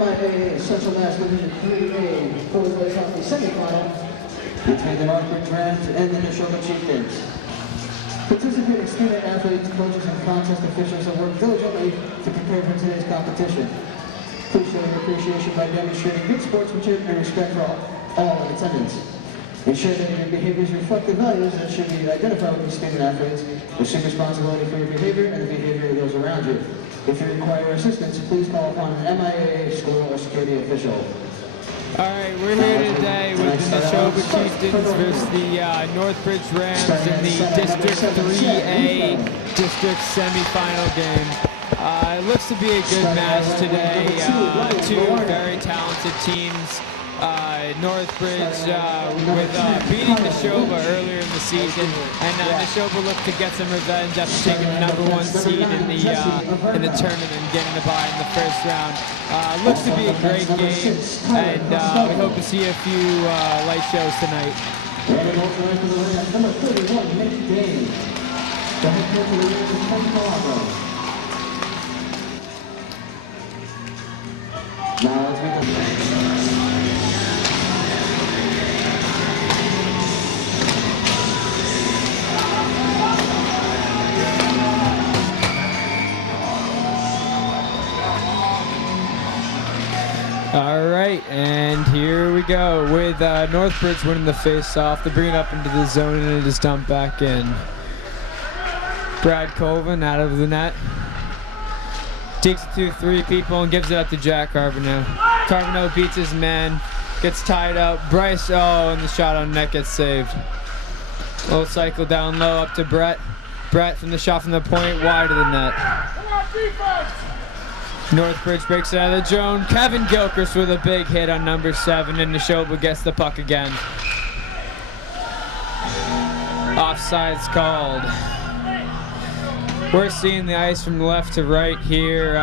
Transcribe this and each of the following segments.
MIAA Central Mass Division 3A Var Hockey semifinal between the Northbridge Rams and the Neshoba Chieftains. Participating student athletes, coaches, and contest officials have worked diligently to prepare for today's competition. Please show your appreciation by demonstrating good sportsmanship and respect for all in attendance. Ensure that your behaviors reflect the values that should be identified with the student athletes. Assume responsibility for your behavior and the behavior of those around you. If you require assistance, please call upon an MIAA school or security official. Alright, we're here today with the Neshoba Chieftains versus the Northbridge Rams in the District 3A District semifinal game. It looks to be a good match today. Two very talented teams. Northbridge with beating Neshoba earlier in the season, and Neshoba looked to get some revenge after taking the #1 seed in the tournament and getting the bye in the first round. Looks to be a great game, and we hope to see a few light shows tonight. Now let's make a All right, and here we go with Northbridge winning the face-off. They bring it up into the zone and it is dumped back in. Brad Colvin out of the net. Takes it to 3 people and gives it up to Jack Carbonell. Carbonell beats his man, gets tied up. Bryce, and the shot on net gets saved. Little cycle down low up to Brett. Brett from the shot from the point, wide of the net. Northbridge breaks it out of the zone. Kevin Gilchrist with a big hit on #7, and Neshoba gets the puck again. Offside's called. We're seeing the ice from left to right here.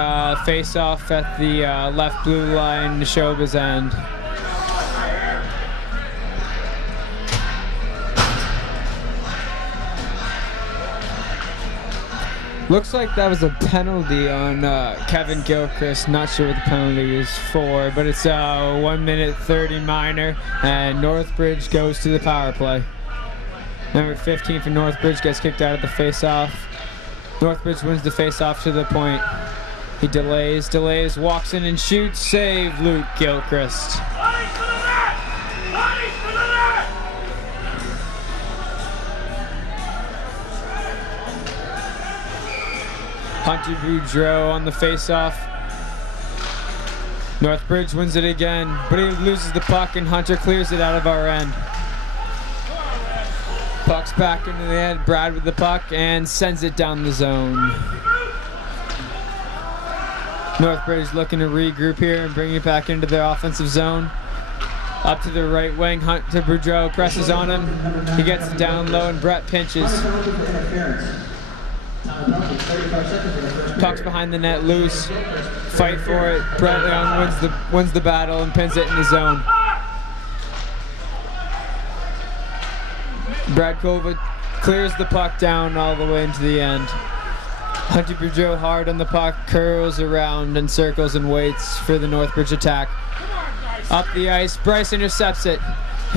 Face off at the left blue line, Neshoba's end. Looks like that was a penalty on Kevin Gilchrist. Not sure what the penalty is for, but it's 1 minute 30 minor, and Northbridge goes to the power play. Number 15 for Northbridge gets kicked out of the face-off. Northbridge wins the face-off to the point. He delays, walks in and shoots. Save, Luke Gilchrist. Hunter Boudreau on the face-off. Northbridge wins it again, but he loses the puck and Hunter clears it out of our end. Puck's back into the end. Brad with the puck and sends it down the zone. Northbridge looking to regroup here and bring it back into their offensive zone. Up to the right wing, Hunter Boudreau presses on him. He gets it down low and Brett pinches. Puck's behind the net, loose. Fight for it. Brett Young wins the battle and pins it in the zone. Brad Kova clears the puck down all the way into the end. Hunter Boudreau hard on the puck, curls around and circles and waits for the Northbridge attack. Up the ice, Bryce intercepts it.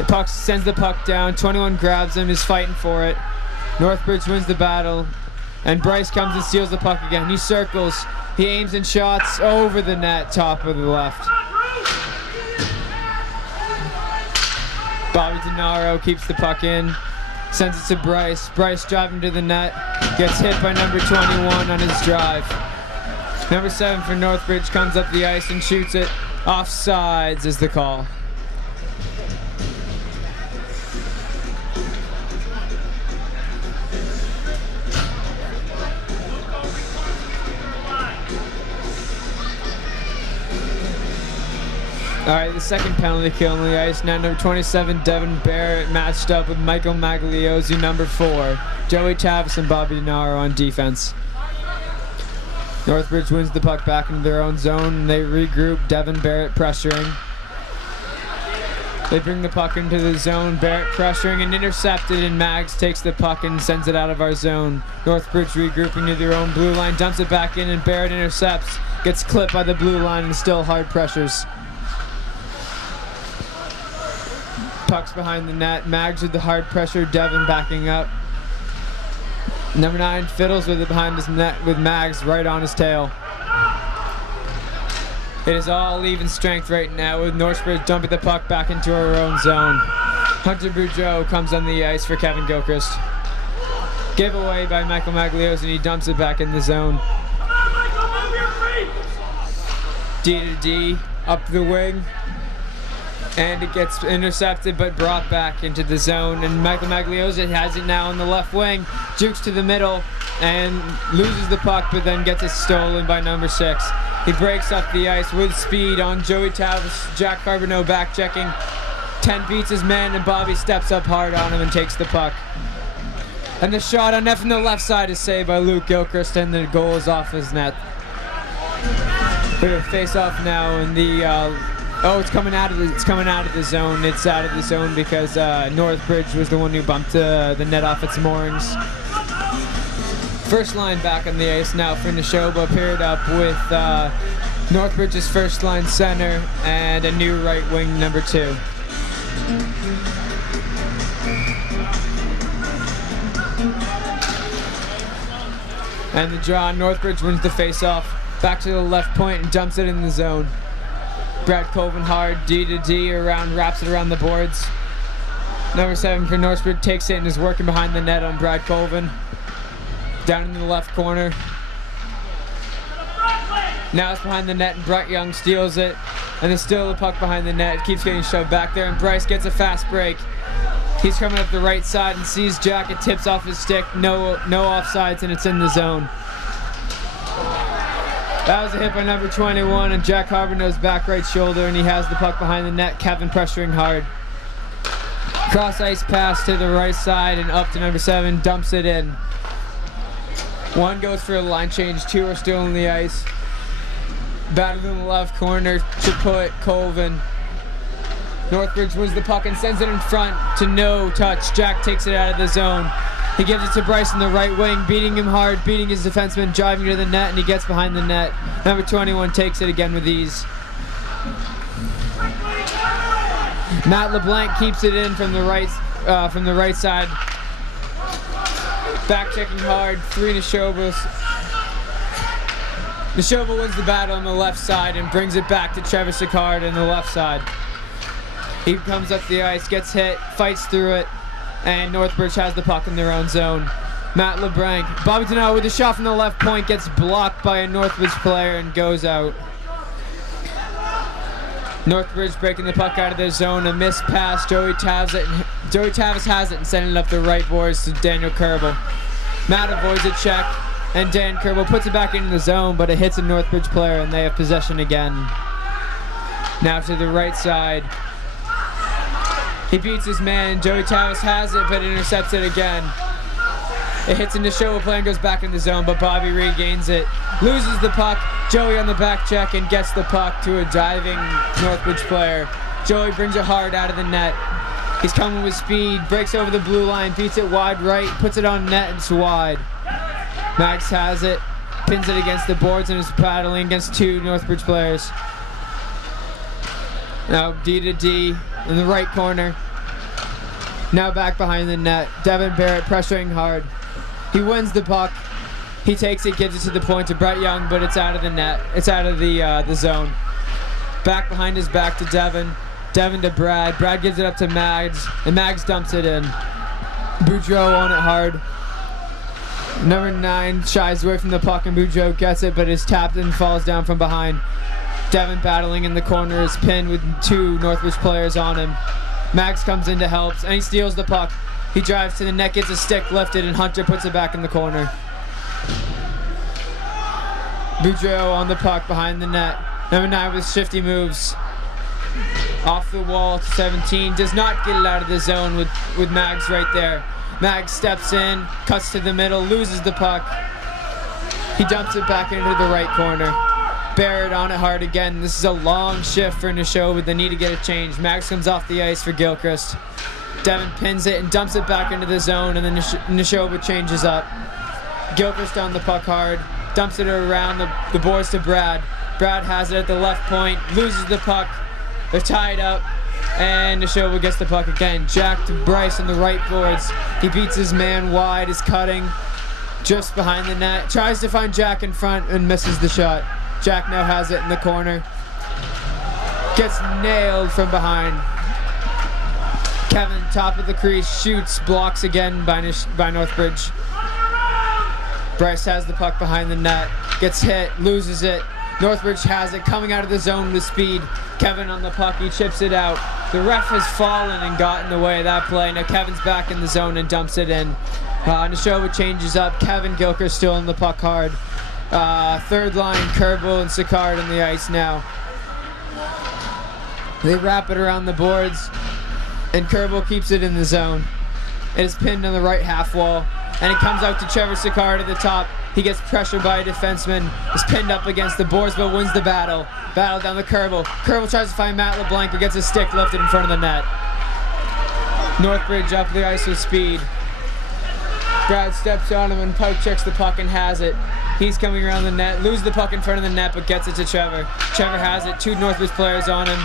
Puck sends the puck down. 21 grabs him, is fighting for it. Northbridge wins the battle. And Bryce comes and steals the puck again. He circles, he aims and shots over the net, top of the left. Bobby DeNaro keeps the puck in, sends it to Bryce. Bryce driving to the net, gets hit by number 21 on his drive. Number 7 for Northbridge comes up the ice and shoots it. Offsides is the call. All right, the second penalty kill on the ice. Now number 27, Devin Barrett, matched up with Michael Magliozzi, number 4. Joey Tavis and Bobby DeNaro on defense. Northbridge wins the puck back into their own zone, and they regroup. Devin Barrett pressuring. They bring the puck into the zone. Barrett pressuring and intercepted, and Mags takes the puck and sends it out of our zone. Northbridge regrouping to their own blue line, dumps it back in, and Barrett intercepts. Gets clipped by the blue line and still hard pressures. Puck's behind the net. Mags with the hard pressure. Devin backing up. Number 9 fiddles with it behind his net with Mags right on his tail. It is all even strength right now with Northbridge dumping the puck back into our own zone. Hunter Boudreau comes on the ice for Kevin Gilchrist. Giveaway by Michael Maglios, and he dumps it back in the zone. D to D up the wing, and it gets intercepted but brought back into the zone, and Michael Magliozzi has it now on the left wing, jukes to the middle and loses the puck, but then gets it stolen by number 6. He breaks up the ice with speed on Joey Tavis. Jack Carbonneau back checking. 10 beats his man, and Bobby steps up hard on him and takes the puck. And the shot on net from the left side is saved by Luke Gilchrist, and the goal is off his net. We have a face-off now, and the it's coming out of the zone. It's out of the zone because Northbridge was the one who bumped the net off its moorings. First line back on the ice now for Neshoba, paired up with Northbridge's first line center and a new right wing number 2. And the draw, Northbridge wins the face-off. Back to the left point and dumps it in the zone. Brad Colvin hard, D to D around, wraps it around the boards. Number 7 for Northbridge takes it and is working behind the net on Brad Colvin. Down in the left corner. Now it's behind the net and Brett Young steals it. And there's still the puck behind the net. It keeps getting shoved back there, and Bryce gets a fast break. He's coming up the right side and sees Jack. It tips off his stick. No offsides, and it's in the zone. That was a hit by number 21, and Jack Carbonneau's back right shoulder, and he has the puck behind the net. Kevin pressuring hard. Cross ice pass to the right side and up to number 7, dumps it in. 1 goes for a line change, 2 are still on the ice. Battled in the left corner to put Colvin. Northbridge wins the puck and sends it in front to no touch. Jack takes it out of the zone. He gives it to Bryce in the right wing, beating him hard, beating his defenseman, driving to the net, and he gets behind the net. Number 21 takes it again with ease. Matt LeBlanc keeps it in from the right side. Back checking hard, 3 Neshoba. Neshoba wins the battle on the left side and brings it back to Travis Sicard on the left side. He comes up the ice, gets hit, fights through it, and Northbridge has the puck in their own zone. Matt LeBlanc, Bobby Donato with a shot from the left point, gets blocked by a Northbridge player and goes out. Northbridge breaking the puck out of their zone, a missed pass. Joey Tavis has it and sending it up the right boards to Daniel Kerbel. Matt avoids a check, and Dan Kerbel puts it back into the zone, but it hits a Northbridge player, and they have possession again. Now to the right side. He beats his man. Joey Tavis has it, but intercepts it again. It hits into Neshoba play and goes back in the zone, but Bobby regains it. Loses the puck. Joey on the back check and gets the puck to a diving Northbridge player. Joey brings it hard out of the net. He's coming with speed, breaks over the blue line, beats it wide right, puts it on net, and it's wide. Max has it, pins it against the boards, and is battling against 2 Northbridge players. Now D to D in the right corner. Now back behind the net. Devin Barrett pressuring hard. He wins the puck. He takes it, gives it to the point to Brett Young, but it's out of the net. It's out of the zone. Back behind his back to Devin. Devin to Brad. Brad gives it up to Mags, and Mags dumps it in. Boudreau on it hard. Number 9 shies away from the puck, and Boudreau gets it, but is tapped and falls down from behind. Devin battling in the corner is pinned with 2 Northbridge players on him. Mags comes in to help, and he steals the puck. He drives to the net, gets a stick lifted, and Hunter puts it back in the corner. Boudreau on the puck behind the net. Number 9 with shifty moves. Off the wall to 17. Does not get it out of the zone with Mags right there. Mags steps in, cuts to the middle, loses the puck. He dumps it back into the right corner. Barrett on it hard again. This is a long shift for Neshoba. They need to get a change. Mags comes off the ice for Gilchrist. Devin pins it and dumps it back into the zone, and then Neshoba changes up. Gilchrist on the puck hard. Dumps it around the boards to Brad. Brad has it at the left point. Loses the puck. They're tied up. And Neshoba gets the puck again. Jack to Bryce on the right boards. He beats his man wide. Is cutting. Just behind the net. Tries to find Jack in front and misses the shot. Jack now has it in the corner. Gets nailed from behind. Kevin, top of the crease, shoots, blocks again by Northbridge. Bryce has the puck behind the net. Gets hit, loses it. Northbridge has it, coming out of the zone with speed. Kevin on the puck, he chips it out. The ref has fallen and got in the way of that play. Now Kevin's back in the zone and dumps it in. Neshoba changes up. Kevin Gilchrist still on the puck hard. Third line, Kerbal and Sicard on the ice now. They wrap it around the boards, and Kerbal keeps it in the zone. It is pinned on the right half wall, and it comes out to Trevor Sicard at the top. He gets pressured by a defenseman, is pinned up against the boards, but wins the battle. Battle down to Kerbal. Kerbal tries to find Matt LeBlanc, but gets his stick lifted in front of the net. Northbridge up the ice with speed. Brad steps on him and poke checks the puck and has it. He's coming around the net, loses the puck in front of the net, but gets it to Trevor. Trevor has it, 2 Northbridge players on him.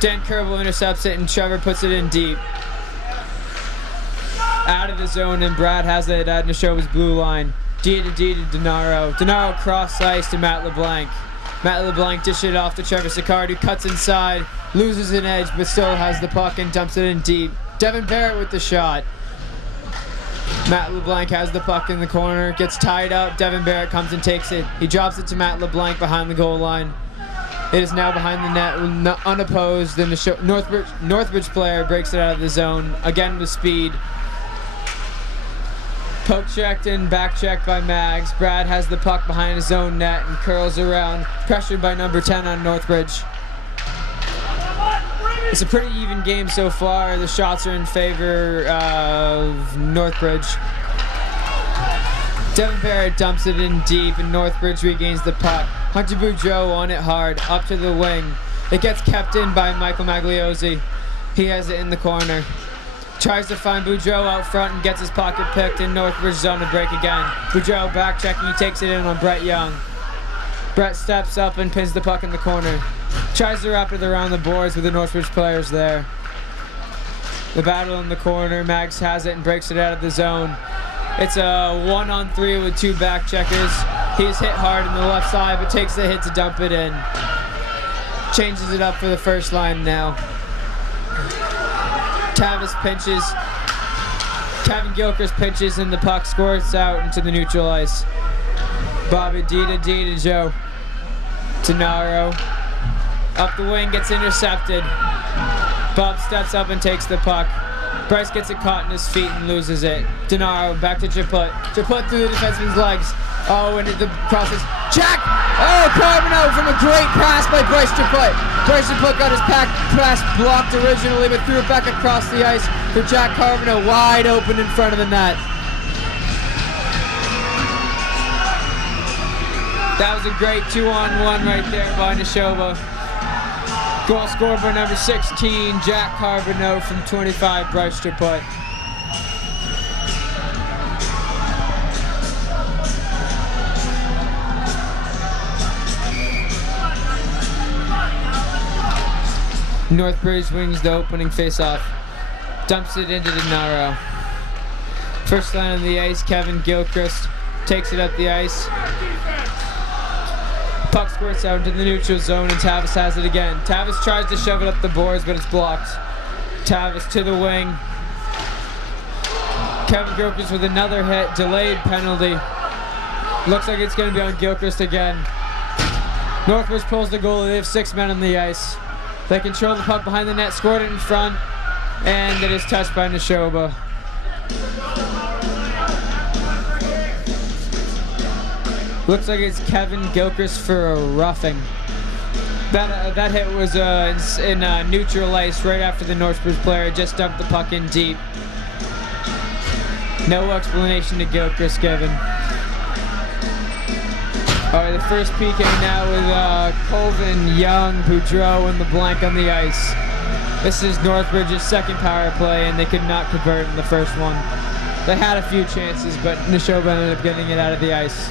Dan Kerbal intercepts it, and Trevor puts it in deep. Out of the zone, and Brad has it at Neshoba's blue line. D to Denaro. Denaro cross ice to Matt LeBlanc. Matt LeBlanc dishes it off to Trevor Sicard, who cuts inside, loses an edge, but still has the puck and dumps it in deep. Devin Barrett with the shot. Matt LeBlanc has the puck in the corner, gets tied up. Devin Barrett comes and takes it. He drops it to Matt LeBlanc behind the goal line. It is now behind the net, unopposed. Then the Northbridge player breaks it out of the zone, again with speed. Poke checked and back checked by Mags. Brad has the puck behind his own net and curls around, pressured by number 10 on Northbridge. It's a pretty even game so far. The shots are in favor of Northbridge. Devin Barrett dumps it in deep, and Northbridge regains the puck. Hunter Boudreau on it hard, up to the wing. It gets kept in by Michael Magliozzi. He has it in the corner. Tries to find Boudreau out front and gets his pocket picked in Northbridge zone to break again. Boudreau back checking, he takes it in on Brett Young. Brett steps up and pins the puck in the corner. Tries to wrap it around the boards with the Northbridge players there. The battle in the corner, Mags has it and breaks it out of the zone. It's a 1-on-3 with 2 back checkers. He's hit hard in the left side, but takes the hit to dump it in. Changes it up for the first line now. Tavis pinches. Kevin Gilchrist pinches, and the puck squirts out into the neutral ice. Bobby D to Joe. Denaro. Up the wing, gets intercepted. Bob steps up and takes the puck. Bryce gets it caught in his feet and loses it. Denaro back to Chaput. Chaput through the defenseman's legs. Oh, and the crosses. Jack! Oh, Carbonell from a great pass by Bryce Chaput. Bryce Chaput got his pass blocked originally, but threw it back across the ice for Jack Carbonell, wide open in front of the net. That was a great 2-on-1 right there by Neshoba. Goal scored by number 16, Jack Carbonell, from 25, Bryce Chaput. Northbridge wins the opening face-off. Dumps it into Denaro. First line on the ice, Kevin Gilchrist takes it up the ice. Puck squirts out into the neutral zone, and Tavis has it again. Tavis tries to shove it up the boards, but it's blocked. Tavis to the wing. Kevin Gilchrist with another hit, delayed penalty. Looks like it's going to be on Gilchrist again. Northbridge pulls the goal. They have 6 men on the ice. They control the puck behind the net, scored it in front, and it is touched by Neshoba. Looks like it's Kevin Gilchrist for a roughing. That hit was in neutral ice right after the Northbridge player just dumped the puck in deep. No explanation to Gilchrist given. All right, the first PK now with Colvin, Young, Boudreau, and LeBlanc on the ice. This is Northbridge's second power play, and they could not convert in the first one. They had a few chances, but Neshoba ended up getting it out of the ice.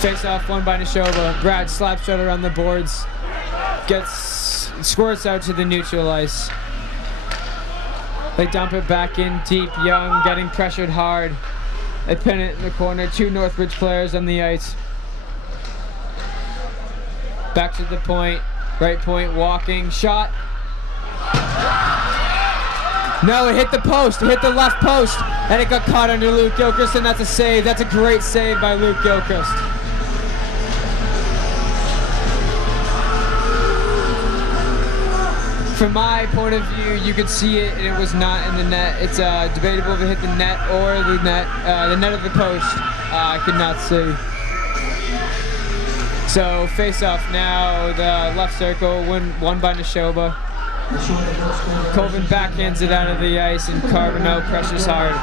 Face-off won by Neshoba. Brad slap shutter on the boards. Squirts out to the neutral ice. They dump it back in deep. Young getting pressured hard. They pin it in the corner. 2 Northbridge players on the ice. Back to the point. Right point, walking, shot. No, it hit the post. It hit the left post. And it got caught under Luke Gilchrist, and that's a save. That's a great save by Luke Gilchrist. From my point of view, you could see it, and it was not in the net. It's debatable if it hit the net or the net of the post. I could not see. So face-off now, the left circle, won by Neshoba. Colvin backhands it out of the ice, and Carbonneau pressures hard.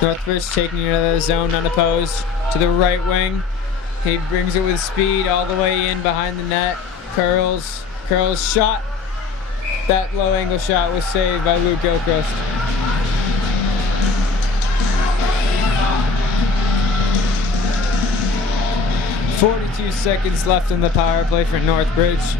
Northbridge taking it out of the zone unopposed to the right wing. He brings it with speed all the way in behind the net. Curls shot. That low angle shot was saved by Luke Gilchrist. .42 seconds left in the power play for Northbridge.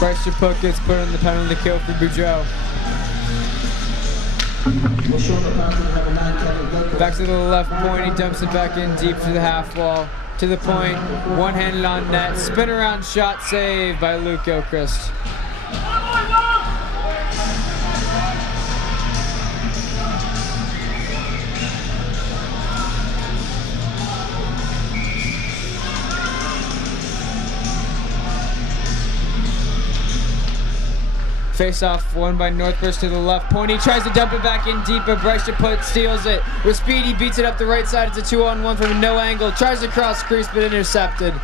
Bryce Chaput gets put on the penalty kill for Boudreau. Back to the left point, he dumps it back in deep to the half wall. To the point, one-handed on net, spin around shot saved by Luke Gilchrist. Face-off won by Northbridge to the left point. He tries to dump it back in deep, but Bryce Chaput steals it. With speed, he beats it up the right side. It's a 2-on-1 from a no angle. Tries to cross crease, but intercepted.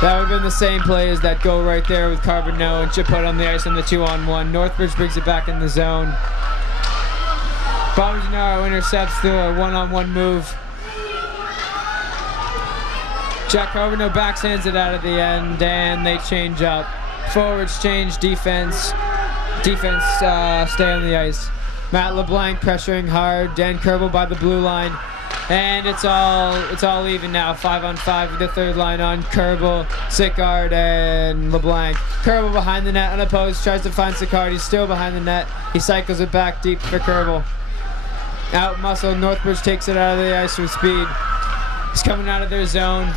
That would have been the same play as that goal right there with Carbonneau and Chaput on the ice on the 2-on-1. Northbridge brings it back in the zone. Bobby Gennaro intercepts the 1-on-1 move. Jack Carbonneau backhands it out of the end, and they change up. Forwards change, defense stay on the ice. Matt LeBlanc pressuring hard, Dan Kerbel by the blue line, and it's all even now. 5-on-5 with the third line on Kerbel, Sickard, and LeBlanc. Kerbel behind the net, unopposed, tries to find Sickard. He's still behind the net. He cycles it back deep for Kerbel. Out muscle, Northbridge takes it out of the ice with speed. He's coming out of their zone.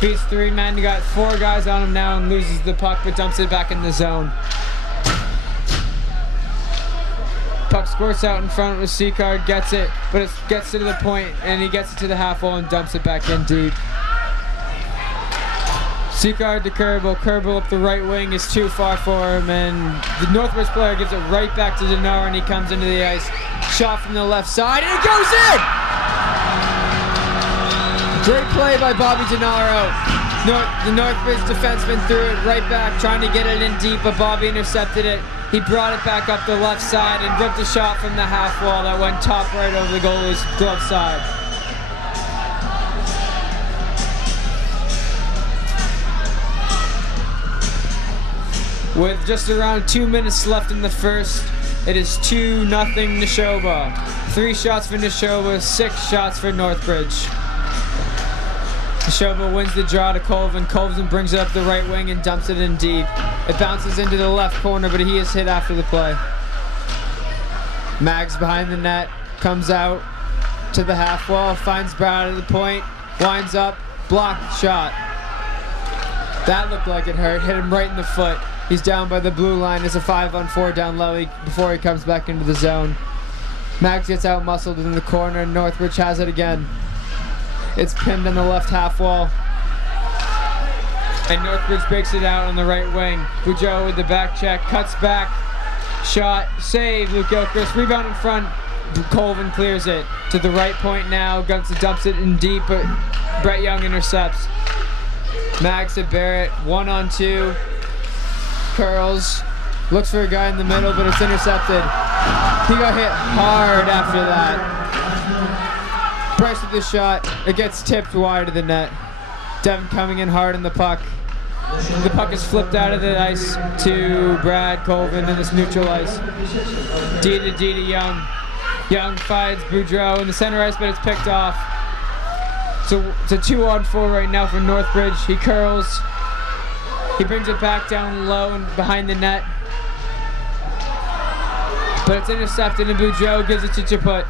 Beats 3 men, he got 4 guys on him now and loses the puck, but dumps it back in the zone. Puck squirts out in front with Seacard, gets it, but it gets to the point, and he gets it to the half wall and dumps it back in deep. Seacard to Kerbel up the right wing is too far for him, and the Northwest player gives it right back to Denaro, and he comes into the ice. Shot from the left side, and it goes in! Great play by Bobby Denaro. The Northbridge defenseman threw it right back, trying to get it in deep, but Bobby intercepted it. He brought it back up the left side and ripped a shot from the half wall that went top right over the goalie's glove side. With just around 2 minutes left in the first, it is 2-0 Neshoba. 3 shots for Neshoba, 6 shots for Northbridge. Neshoba wins the draw to Colvin. Colvin brings it up the right wing and dumps it in deep. It bounces into the left corner, but he is hit after the play. Mags behind the net, comes out to the half wall, finds Brad at the point, winds up, blocked shot. That looked like it hurt, hit him right in the foot. He's down by the blue line. It's a 5-on-4 down low before he comes back into the zone. Mags gets out muscled in the corner, and Northbridge has it again. It's pinned on the left half wall. And Northbridge breaks it out on the right wing. Boudreau with the back check, cuts back. Shot, save, Luke Gilchrist. Rebound in front. Colvin clears it. To the right point now. Dumps it in deep, but Brett Young intercepts. Max and Barrett, 1-on-2. Curls. Looks for a guy in the middle, but it's intercepted. He got hit hard after that. Bryce with the shot. It gets tipped wide of the net. Devin coming in hard on the puck. The puck is flipped out of the ice to Brad Colvin in this neutral ice. D to Young. Young finds Boudreau in the center ice, but it's picked off. So it's a 2-on-4 right now for Northbridge. He curls. He brings it back down low and behind the net. But it's intercepted, and Boudreau gives it to Chaput.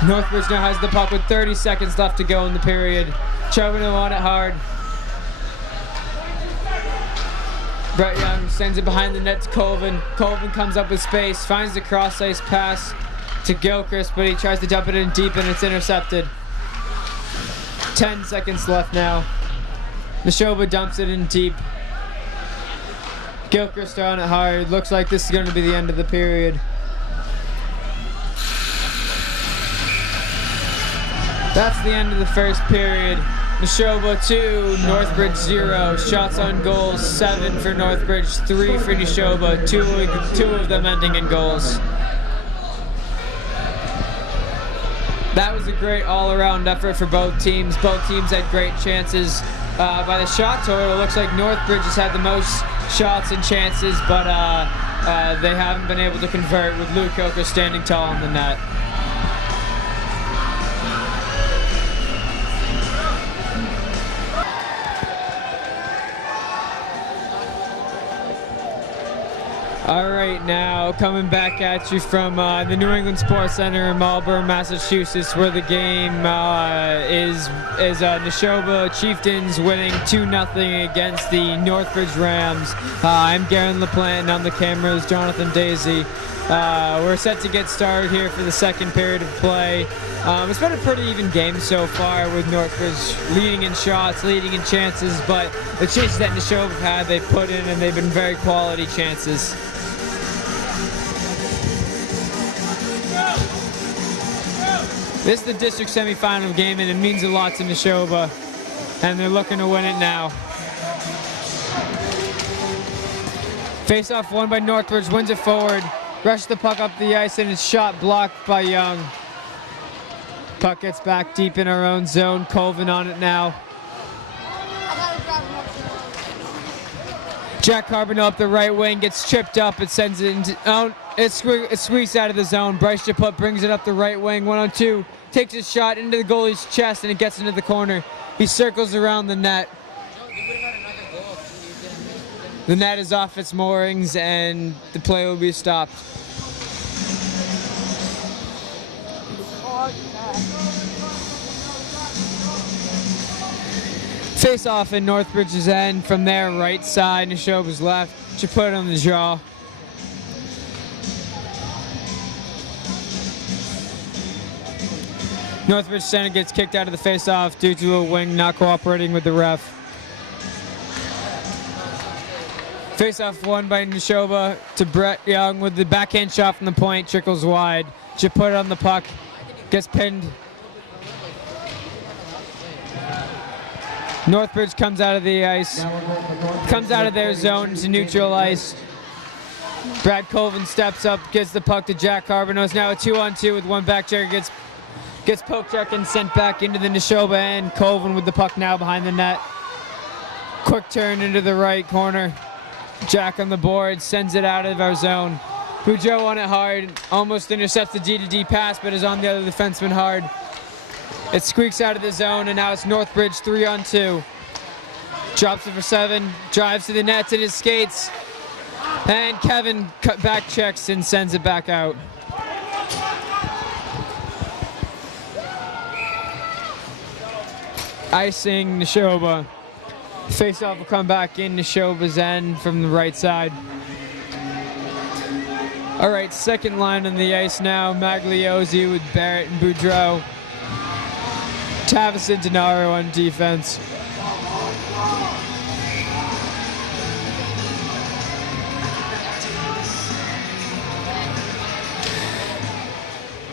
Northbridge now has the puck with 30 seconds left to go in the period. Chobano on it hard. Brett Young sends it behind the net to Colvin. Colvin comes up with space, finds the cross-ice pass to Gilchrist, but he tries to dump it in deep, and it's intercepted. 10 seconds left now. Neshoba dumps it in deep. Gilchrist on it hard. Looks like this is going to be the end of the period. That's the end of the first period. Neshoba 2, Northbridge 0. Shots on goals, 7 for Northbridge, 3 for Neshoba, two of them ending in goals. That was a great all-around effort for both teams. Both teams had great chances. By the shot total, it looks like Northbridge has had the most shots and chances, but they haven't been able to convert with Luke Coker standing tall on the net. All right, now coming back at you from the New England Sports Center in Marlborough, Massachusetts, where the game is Neshoba Chieftains winning 2-0 against the Northbridge Rams. I'm Garen LaPlante, and on the camera is Jonathan Daisy. We're set to get started here for the second period of play. It's been a pretty even game so far, with Northbridge leading in shots, leading in chances, but the chances that Neshoba have had, they've put in, and they've been very quality chances. This is the district semifinal game, and it means a lot to Neshoba, and they're looking to win it now. Face-off won by Northbridge, wins it forward, rushes the puck up the ice, and it's shot blocked by Young. Puck gets back deep in our own zone. Colvin on it now. Jack Carbonell up the right wing, gets tripped up, it sends it into, it's squeezed out of the zone. Bryce Chaput brings it up the right wing, 1-on-2, takes a shot into the goalie's chest, and it gets into the corner. He circles around the net. The net is off its moorings, and the play will be stopped. Face off in Northbridge's end. From there, right side, Neshoba's left. Chaput on the draw. Northbridge center gets kicked out of the face-off due to a wing not cooperating with the ref. Face-off won by Neshoba to Brett Young with the backhand shot from the point, trickles wide. Chaput on the puck, gets pinned. Northbridge comes out of the ice, comes out of their zone to neutral ice. Brad Colvin steps up, gets the puck to Jack Carbonell. It's now a 2-on-2 with one back checker, gets poke check and sent back into the Neshoba end. Colvin with the puck now behind the net. Quick turn into the right corner. Jack on the board, sends it out of our zone. Boudreau on it hard, almost intercepts the D-to-D pass, but is on the other defenseman hard. It squeaks out of the zone, and now it's Northbridge 3-on-2. Drops it for 7, drives to the net and his skates. And Kevin back checks and sends it back out. Icing Neshoba. Face-off will come back in Neshoba's end from the right side. All right, second line on the ice now. Magliozzi with Barrett and Boudreau. Tavis and Denaro on defense.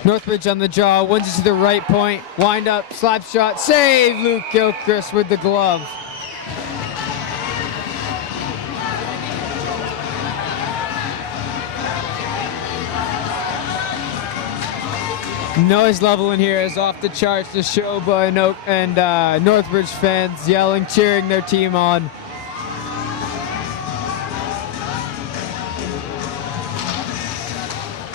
Northbridge on the draw, wins it to the right point, wind up, slap shot, save! Luke Gilchrist with the glove. Noise level in here is off the charts. The Neshoba and Northbridge fans yelling, cheering their team on.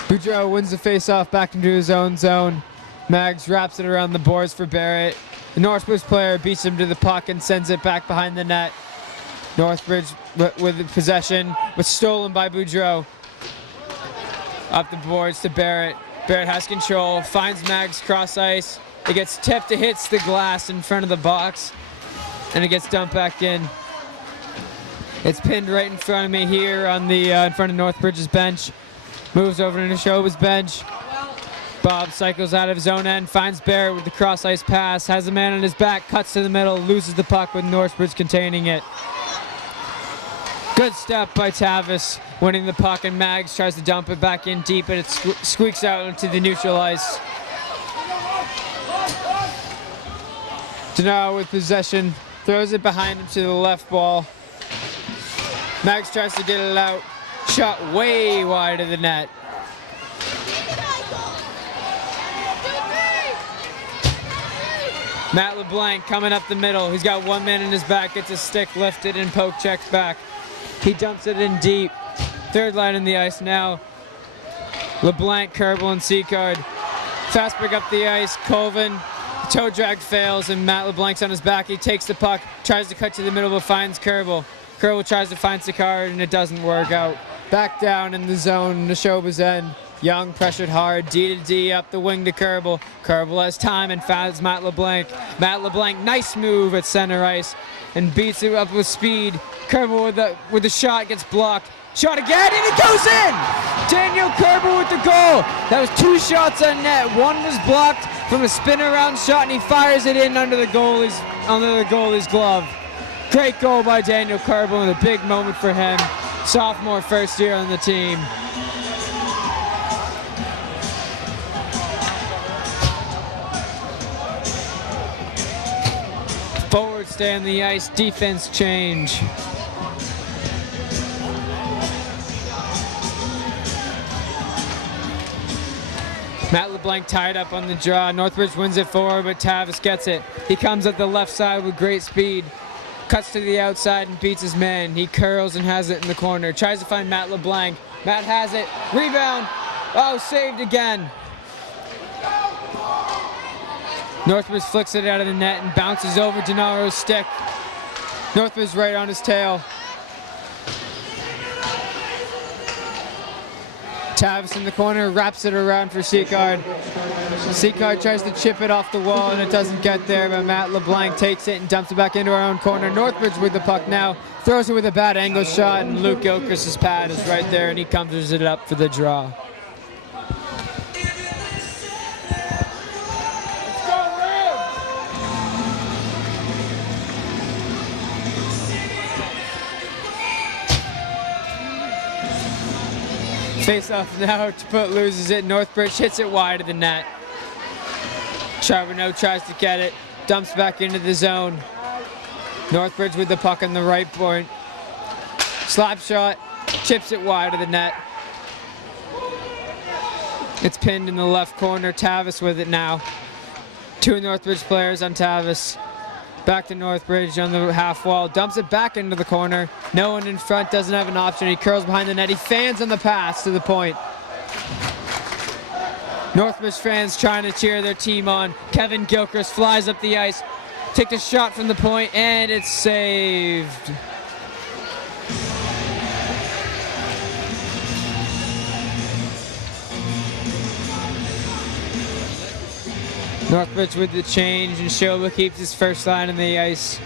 Boudreau wins the face-off back into his own zone. Maggs wraps it around the boards for Barrett. The Northbridge player beats him to the puck and sends it back behind the net. Northbridge with the possession was stolen by Boudreau. Up the boards to Barrett. Barrett has control, finds Maggs cross ice. It gets tipped, it hits the glass in front of the box, and it gets dumped back in. It's pinned right in front of me here on the in front of Northbridge's bench. Moves over to Neshoba's bench. Bob cycles out of his own end, finds Barrett with the cross ice pass, has a man on his back, cuts to the middle, loses the puck with Northbridge containing it. Good step by Tavis, winning the puck, and Maggs tries to dump it back in deep, and it squeaks out into the neutral ice. Denaro with possession, throws it behind him to the left wall. Maggs tries to get it out, shot way wide of the net. Matt LeBlanc coming up the middle. He's got one man in his back, gets his stick lifted and poke checks back. He dumps it in deep. Third line in the ice now. LeBlanc, Kerbel, and Seacard. Fast break up the ice. Colvin, toe drag fails, and Matt LeBlanc's on his back. He takes the puck, tries to cut to the middle, but finds Kerbel. Kerbel tries to find Seacard, and it doesn't work out. Back down in the zone, Neshoba's end. Young pressured hard, D to D up the wing to Kerbel. Kerbel has time and finds Matt LeBlanc. Matt LeBlanc, nice move at center ice and beats it up with speed. Kerbel with the shot gets blocked. Shot again, and it goes in! Daniel Kerbel with the goal. That was two shots on net. One was blocked from a spin around shot, and he fires it in under the goalie's glove. Great goal by Daniel Kerbel, and a big moment for him. Sophomore, first year on the team. Forward stay on the ice, defense change. Matt LeBlanc tied up on the draw. Northbridge wins it forward, but Tavis gets it. He comes up the left side with great speed. Cuts to the outside and beats his man. He curls and has it in the corner. Tries to find Matt LeBlanc. Matt has it. Rebound. Oh, saved again. Northbridge flicks it out of the net and bounces over Denaro's stick. Northbridge right on his tail. Tavis in the corner, wraps it around for Seacard. Seacard tries to chip it off the wall and it doesn't get there, but Matt LeBlanc takes it and dumps it back into our own corner. Northbridge with the puck now, throws it with a bad angle shot, and Luke Gilchrist's pad is right there and he conjures it up for the draw. Face off now, Chaput loses it, Northbridge hits it wide of the net. Charbonneau tries to get it, dumps back into the zone. Northbridge with the puck on the right point. Slap shot, chips it wide of the net. It's pinned in the left corner, Tavis with it now. Two Northbridge players on Tavis. Back to Northbridge on the half wall, dumps it back into the corner. No one in front, doesn't have an option. He curls behind the net. He fans on the pass to the point. Northbridge fans trying to cheer their team on. Kevin Gilchrist flies up the ice, takes a shot from the point, and it's saved. Northbridge with the change, and Neshoba keeps his first line on the ice.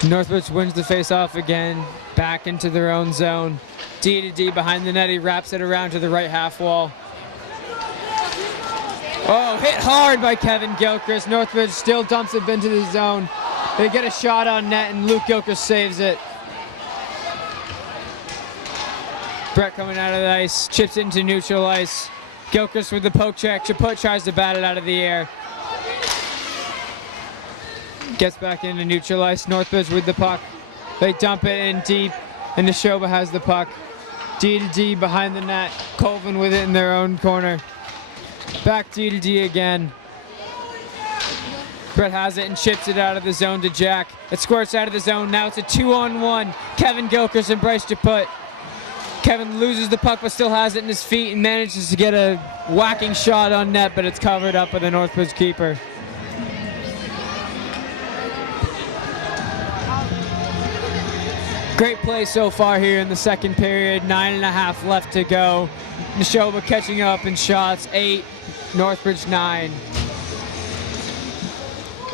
Northbridge wins the face-off again, back into their own zone. D to D behind the net, he wraps it around to the right half wall. Oh, hit hard by Kevin Gilchrist. Northbridge still dumps it into the zone. They get a shot on net, and Luke Gilchrist saves it. Brett coming out of the ice, chips into neutral ice. Gilchrist with the poke check. Chaput tries to bat it out of the air. Gets back into neutral ice. Northbridge with the puck. They dump it in deep, and Neshoba has the puck. D to D behind the net. Colvin with it in their own corner. Back D to D again. Brett has it and chips it out of the zone to Jack. It squirts out of the zone. Now it's a 2-on-1. Kevin Gilchrist and Bryce Chaput. Kevin loses the puck but still has it in his feet and manages to get a whacking shot on net, but it's covered up by the Northbridge keeper. Great play so far here in the second period. 9.5 left to go. Neshoba catching up in shots. 8, Northbridge 9.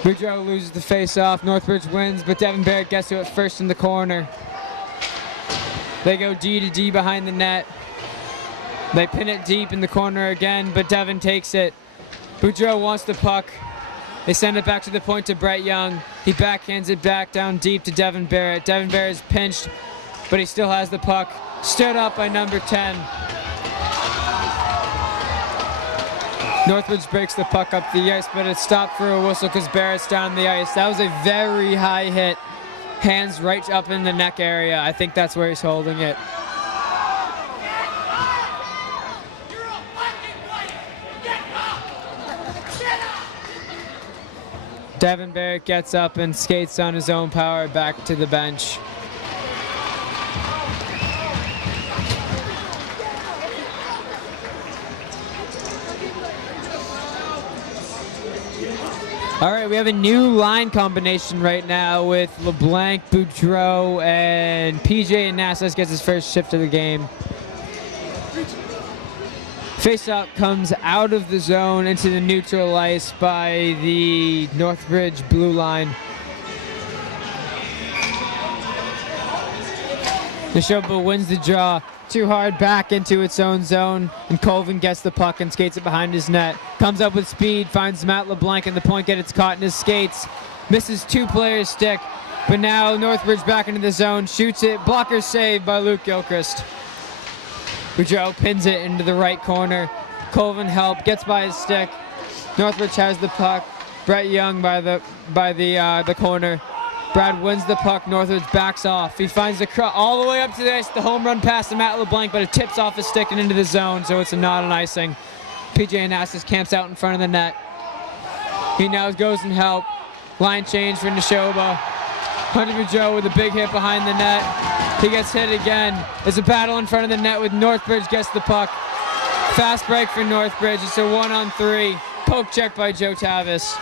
Boudreau loses the face-off. Northbridge wins, but Devin Barrett gets to it first in the corner. They go D to D behind the net. They pin it deep in the corner again, but Devin takes it. Boudreau wants the puck. They send it back to the point to Brett Young. He backhands it back down deep to Devin Barrett. Devin Barrett is pinched, but he still has the puck. Stood up by number 10. Northbridge breaks the puck up the ice, but it's stopped for a whistle because Barrett's down the ice. That was a very high hit. Hands right up in the neck area. I think that's where he's holding it. Devin Barrett gets up and skates on his own power back to the bench. All right, we have a new line combination right now with LeBlanc, Boudreau, and PJ Anastas gets his first shift of the game. Faceout comes out of the zone into the neutral ice by the Northbridge blue line. Neshoba wins the draw. Too hard back into its own zone, and Colvin gets the puck and skates it behind his net. Comes up with speed, finds Matt LeBlanc, and the point gets caught in his skates. Misses two players' stick, but now Northbridge back into the zone, shoots it. Blocker saved by Luke Gilchrist. Boudreau pins it into the right corner. Colvin help, gets by his stick. Northbridge has the puck. Brett Young by the corner. Brad wins the puck. Northridge backs off. He finds the all the way up to the ice. The home run pass to Matt LeBlanc, but it tips off his stick and into the zone, so it's not an icing. PJ Anastas camps out in front of the net. He now goes and help. Line change for Neshoba. Hunter Boudreau with a big hit behind the net. He gets hit again. There's a battle in front of the net with Northbridge gets the puck. Fast break for Northbridge. It's a 1-on-3. Poke check by Joe Tavis.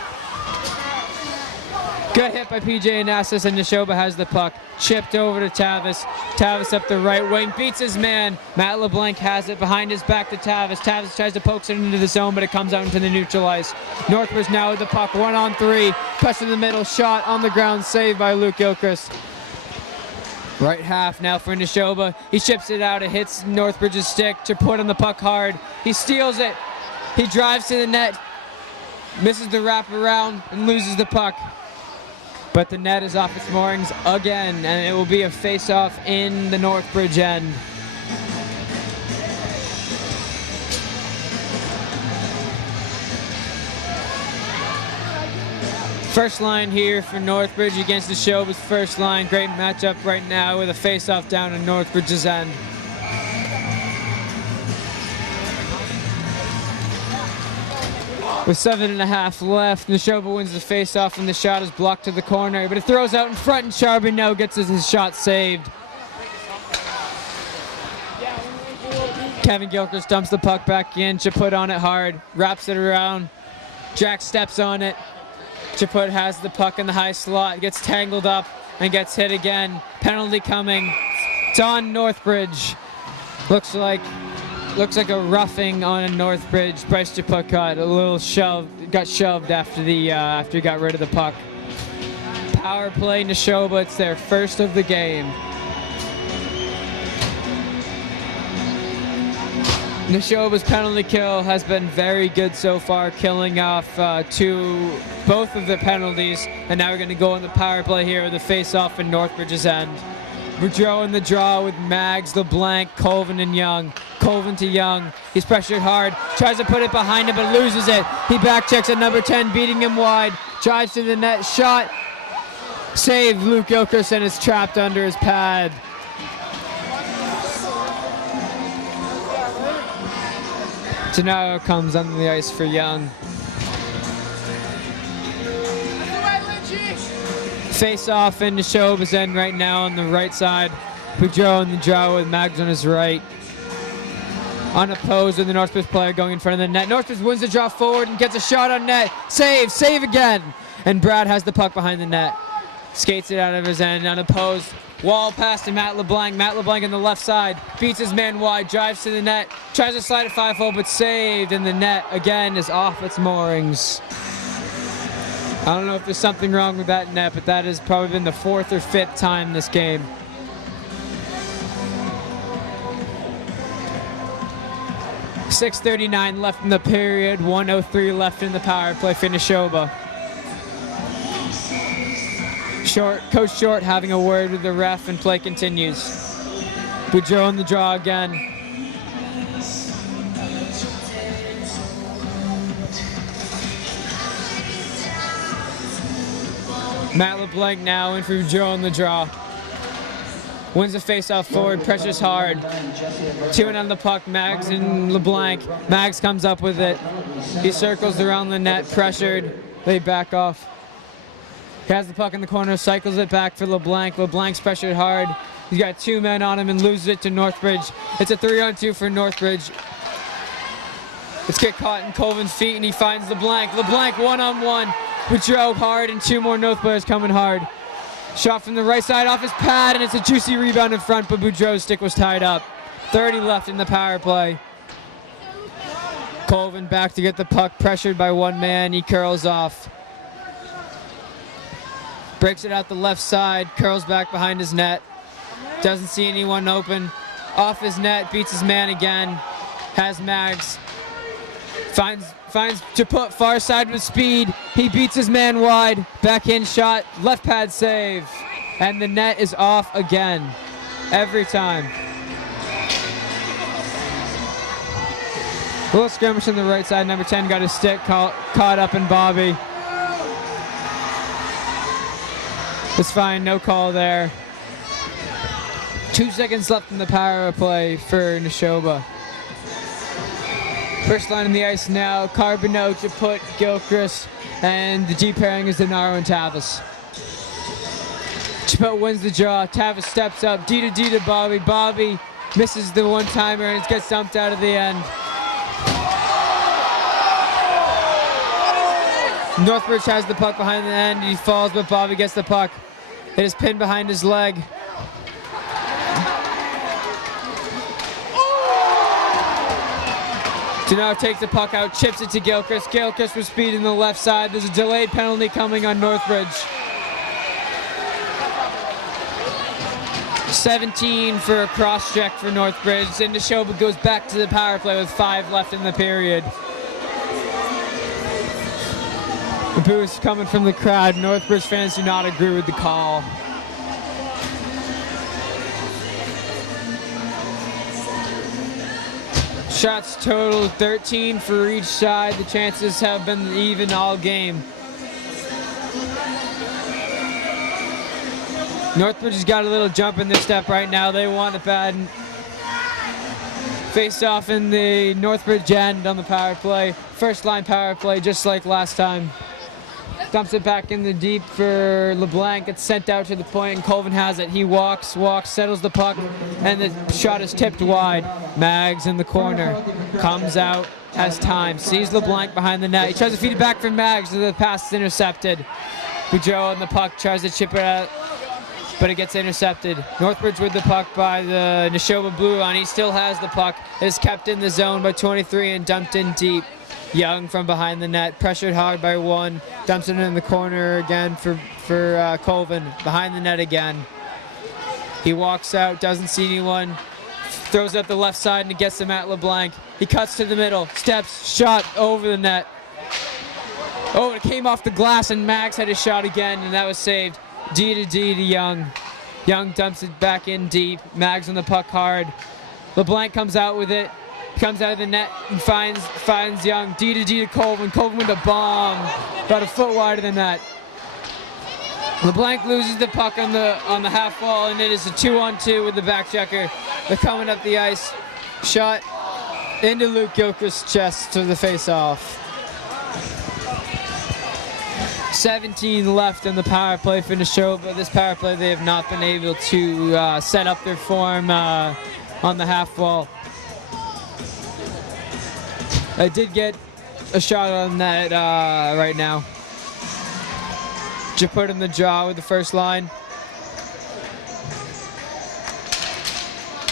Good hit by PJ Anastas, and Neshoba has the puck. Chipped over to Tavis. Tavis up the right wing, beats his man. Matt LeBlanc has it behind his back to Tavis. Tavis tries to poke it into the zone, but it comes out into the neutral ice. Northbridge now with the puck, 1-on-3. Push in the middle, shot on the ground, saved by Luke Gilchrist. Right half now for Neshoba. He ships it out, it hits Northbridge's stick to put on the puck hard. He steals it. He drives to the net, misses the wraparound, and loses the puck. But the net is off its moorings again, and it will be a face-off in the Northbridge end. First line here for Northbridge against Neshoba's first line. Great matchup right now with a face-off down in Northbridge's end. With 7.5 left, Neshoba wins the face-off and the shot is blocked to the corner, but it throws out in front and Charbonneau gets his shot saved. Kevin Gilchrist dumps the puck back in. Chaput on it hard, wraps it around. Jack steps on it. Chaput has the puck in the high slot, gets tangled up and gets hit again. Penalty coming. It's on Northbridge. Looks like a roughing on a Northbridge. Bryce Chaput got a little shoved after he got rid of the puck. Power play Neshoba, it's their first of the game. Neshoba's penalty kill has been very good so far, killing off both of the penalties. And now we're going to go on the power play here with the face-off in Northbridge's end. Boudreau in the draw with Mags, LeBlanc, Colvin, and Young. Colvin to Young. He's pressured hard. Tries to put it behind him, but loses it. He back checks at number 10, beating him wide. Drives to the net. Shot. Save. Luke Gilchrist, and is trapped under his pad. Gennaro comes on the ice for Young. Face off in Neshoba's end right now on the right side. Boudreau in the draw with Mags on his right. Unopposed with the Northbridge player going in front of the net. Northbridge wins the draw forward and gets a shot on net. Save again. And Brad has the puck behind the net. Skates it out of his end, unopposed. Wall pass to Matt LeBlanc. Matt LeBlanc on the left side. Beats his man wide, drives to the net. Tries to slide it 5-hole, but saved. And the net, again, is off its moorings. I don't know if there's something wrong with that net, but that has probably been the 4th or 5th time this game. .6:39 left in the period, 1:03 left in the power play for Neshoba. Coach Short having a word with the ref, and play continues. Boudreau in the draw again. Matt LeBlanc now in for Boudreau in the draw. Wins the face-off forward, pressures hard. 2-in on the puck, Mags and LeBlanc. Mags comes up with it. He circles around the net, pressured. They back off. He has the puck in the corner, cycles it back for LeBlanc. LeBlanc's pressured hard. He's got 2 men on him and loses it to Northbridge. It's a 3-on-2 for Northbridge. It's get caught in Colvin's feet, and he finds LeBlanc. LeBlanc 1-on-1. Boudreau hard, and 2 more North players coming hard. Shot from the right side off his pad, and it's a juicy rebound in front, but Boudreau's stick was tied up. 30 left in the power play. Colvin back to get the puck, pressured by 1 man. He curls off. Breaks it out the left side, curls back behind his net. Doesn't see anyone open. Off his net, beats his man again. Has Mags. Finds to put far side with speed. He beats his man wide. Backhand shot, left pad save. And the net is off again. Every time. A little skirmish on the right side. Number 10 got his stick caught up in Bobby. It's fine, no call there. 2 seconds left in the power play for Neshoba. First line on the ice now, Carbonneau, Chaput, Gilchrist, and the G pairing is Denaro and Tavis. Chaput wins the draw, Tavis steps up, D to Bobby. Bobby misses the one-timer and gets dumped out of the end. Northbridge has the puck behind the end. He falls, but Bobby gets the puck. It is pinned behind his leg. Denaro takes the puck out, chips it to Gilchrist. Gilchrist with speed in the left side. There's a delayed penalty coming on Northbridge. 17 for a cross-check for Northbridge. And Neshoba goes back to the power play with 5 left in the period. The boost coming from the crowd. Northbridge fans do not agree with the call. Shots total 13 for each side. The chances have been even all game. Northbridge has got a little jump in their step right now. They want it bad. Face off in the Northbridge end on the power play. First line power play, just like last time. Dumps it back in the deep for LeBlanc. It's sent out to the point, and Colvin has it. He walks, settles the puck, and the shot is tipped wide. Mags in the corner. Comes out, has time. Sees LeBlanc behind the net. He tries to feed it back for Mags, and the pass is intercepted. Boudreau on the puck, tries to chip it out, but it gets intercepted. Northbridge with the puck by the Neshoba blue line. He still has the puck. It is kept in the zone by 23 and dumped in deep. Young from behind the net, pressured hard by 1, dumps it in the corner again for Colvin, behind the net again. He walks out, doesn't see anyone, Throws it up the left side and he gets to Matt LeBlanc. He cuts to the middle, steps, shot over the net. Oh, it came off the glass and Mags had a shot again and that was saved. D to Young. Young dumps it back in deep. Mags on the puck hard. LeBlanc comes out with it. Comes out of the net and finds Young. D to Colvin. Colvin with a bomb. About a foot wider than that. LeBlanc loses the puck on the half wall, and it is a 2-on-2 with the back checker. They're coming up the ice. Shot into Luke Gilchrist's chest to the face-off. 17 left in the power play for Neshoba. This power play they have not been able to set up their form on the half wall. I did get a shot on that right now. Just put in the draw with the first line.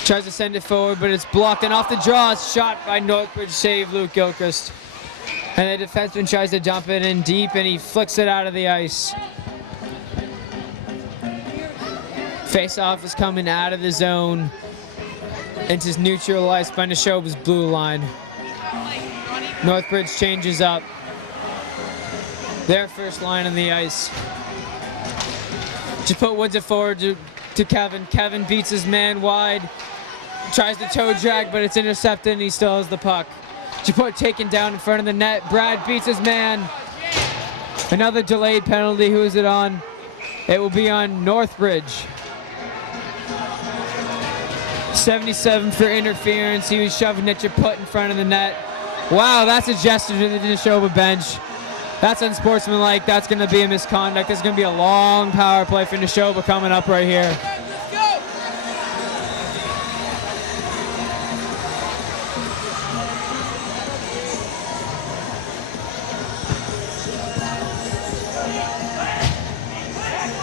Tries to send it forward, but it's blocked, and off the draw, it's shot by Northbridge, save Luke Gilchrist. And the defenseman tries to dump it in deep, and he flicks it out of the ice. Face-off is coming out of the zone. It's neutralized by Neshoba's blue line. Northbridge changes up. Their first line on the ice. Just put Woods it forward to Kevin. Kevin beats his man wide. Tries to toe drag, but it's intercepted and he still has the puck. Just put taken down in front of the net. Brad beats his man. Another delayed penalty. Who is it on? It will be on Northbridge. 77 for interference. He was shoving it, put in front of the net. Wow, that's a gesture to the Neshoba bench. That's unsportsmanlike. That's going to be a misconduct. There's going to be a long power play for Neshoba coming up right here.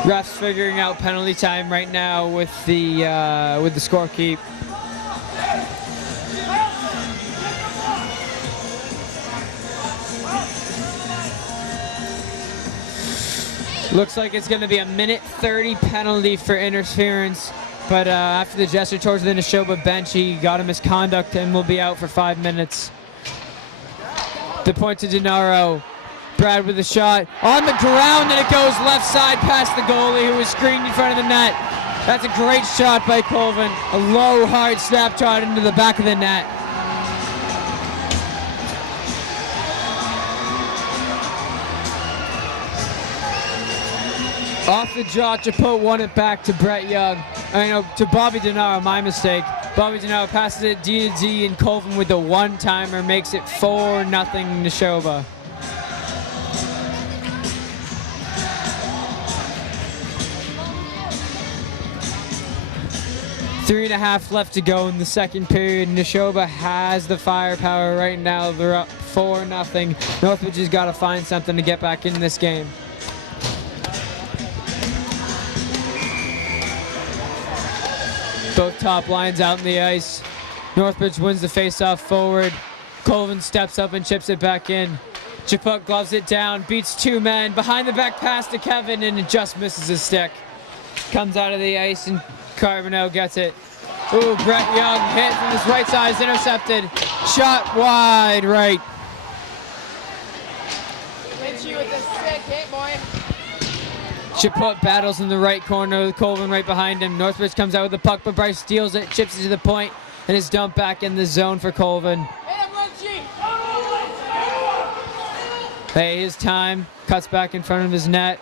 Refs figuring out penalty time right now with the score keep. Looks like it's going to be a minute 30 penalty for interference, but after the gesture towards the Neshoba bench, he got a misconduct and will be out for 5 minutes. The point to Denaro. Brad with a shot on the ground, and it goes left side past the goalie who was screened in front of the net. That's a great shot by Colvin. A low, hard snapshot into the back of the net. Off the draw, Chaput won it back to Brett Young. To Bobby Denaro, my mistake. Bobby Denaro passes it D to D, and Colvin with the one-timer makes it 4-0 Neshoba. Three and a half left to go in the second period. Neshoba has the firepower right now. They're up 4-0. Northbridge has got to find something to get back in this game. Both top lines out in the ice. Northbridge wins the face-off forward. Colvin steps up and chips it back in. Chaput gloves it down, beats two men. Behind the back pass to Kevin, and it just misses his stick. Comes out of the ice, and Carbonell gets it. Ooh, Brett Young hit from his right side, is intercepted. Shot wide right. Hit you with the sick hit, boy. Chaput battles in the right corner with Colvin right behind him. Northbridge comes out with the puck, but Bryce steals it, chips it to the point, and is dumped back in the zone for Colvin. Hey, his time. Cuts back in front of his net.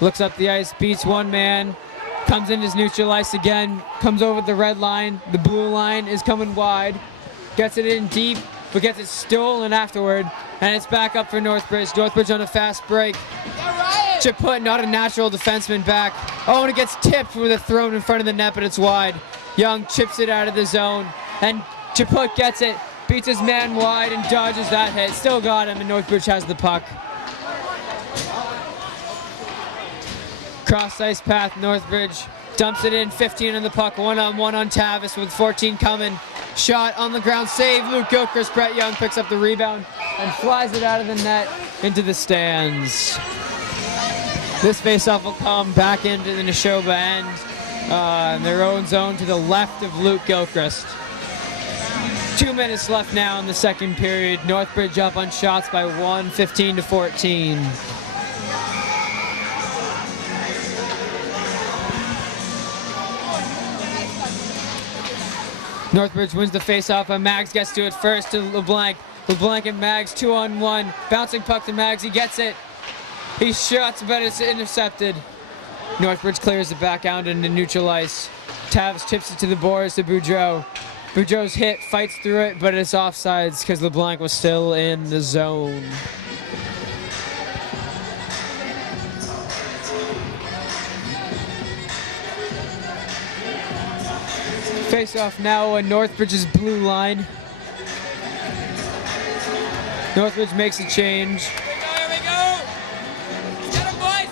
Looks up the ice, beats one man. Comes in his neutral ice again. Comes over the red line. The blue line is coming wide. Gets it in deep, but gets it stolen afterward. And it's back up for Northbridge. Northbridge on a fast break. Chaput, not a natural defenseman, back. Oh, and it gets tipped with a thrown in front of the net, but it's wide. Young chips it out of the zone. And Chaput gets it. Beats his man wide and dodges that hit. Still got him, and Northbridge has the puck. Cross ice path, Northbridge dumps it in, 15 on the puck, one-on-one on Tavis with 14 coming. Shot on the ground, save, Luke Gilchrist. Brett Young picks up the rebound and flies it out of the net into the stands. This faceoff will come back into the Neshoba end, in their own zone to the left of Luke Gilchrist. 2 minutes left now in the second period. Northbridge up on shots by 1, 15-14. Northbridge wins the face-off, and Mags gets to it first to LeBlanc. LeBlanc and Mags 2-on-1. Bouncing puck to Mags, he gets it. He shots, but it's intercepted. Northbridge clears it back out into neutral ice. Tavs tips it to the boards to Boudreau. Boudreau's hit, fights through it, but it's offsides because LeBlanc was still in the zone. Face off now on Northbridge's blue line. Northbridge makes a change. Here we go! Get him, boys!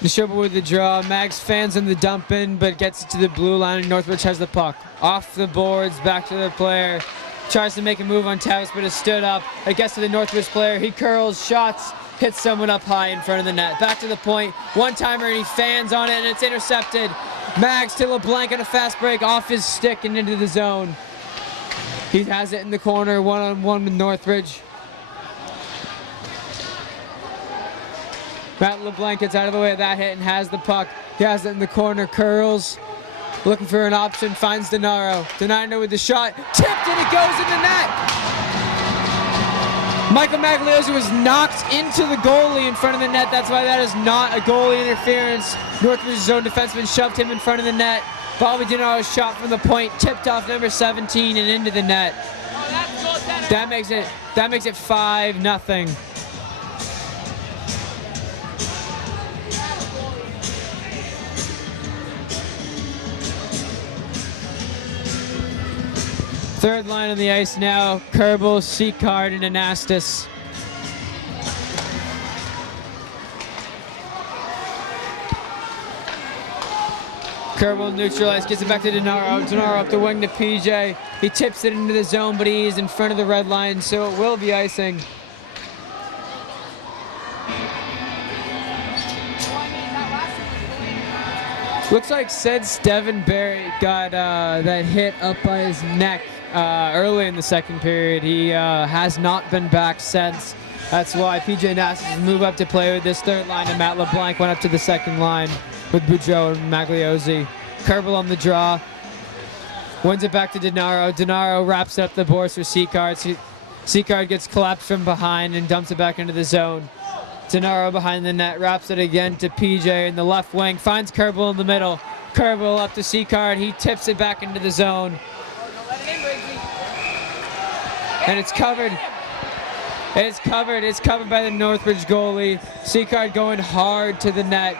Neshoba with the draw. Mags fans in the dump in, but gets it to the blue line, and Northbridge has the puck. Off the boards, back to the player. Tries to make a move on Tavis, but is stood up. It gets to the Northbridge player. He curls, shots, hits someone up high in front of the net. Back to the point. One-timer, and he fans on it, and it's intercepted. Mags to LeBlanc on a fast break off his stick and into the zone. He has it in the corner, one-on-one with Northbridge. Matt LeBlanc gets out of the way of that hit and has the puck. He has it in the corner, curls. Looking for an option, finds Denaro. Denaro with the shot, tipped, and it goes in the net! Michael Magliozzi was knocked into the goalie in front of the net. That's why that is not a goalie interference. Northbridge's zone defenseman shoved him in front of the net. Bobby Denaro's shot from the point, tipped off number 17 and into the net. That makes it 5-0. Third line on the ice now, Kerbal, Seacard, and Anastas. Kerbal neutralized, gets it back to Denaro. Denaro up the wing to PJ. He tips it into the zone, but he is in front of the red line, so it will be icing. Looks like Sid Stevenberry got that hit up by his neck early in the second period. He has not been back since. That's why PJ Nastas moved up to play with this third line, and Matt LeBlanc went up to the second line with Boudreau and Magliozzi. Kerbal on the draw. Wins it back to Denaro. Denaro wraps up the boards for Seacard. Seacard gets collapsed from behind and dumps it back into the zone. Denaro behind the net, wraps it again to PJ in the left wing, finds Kerbal in the middle. Kerbal up to Seacard, he tips it back into the zone. And it's covered. It's covered by the Northbridge goalie. Seacard going hard to the net,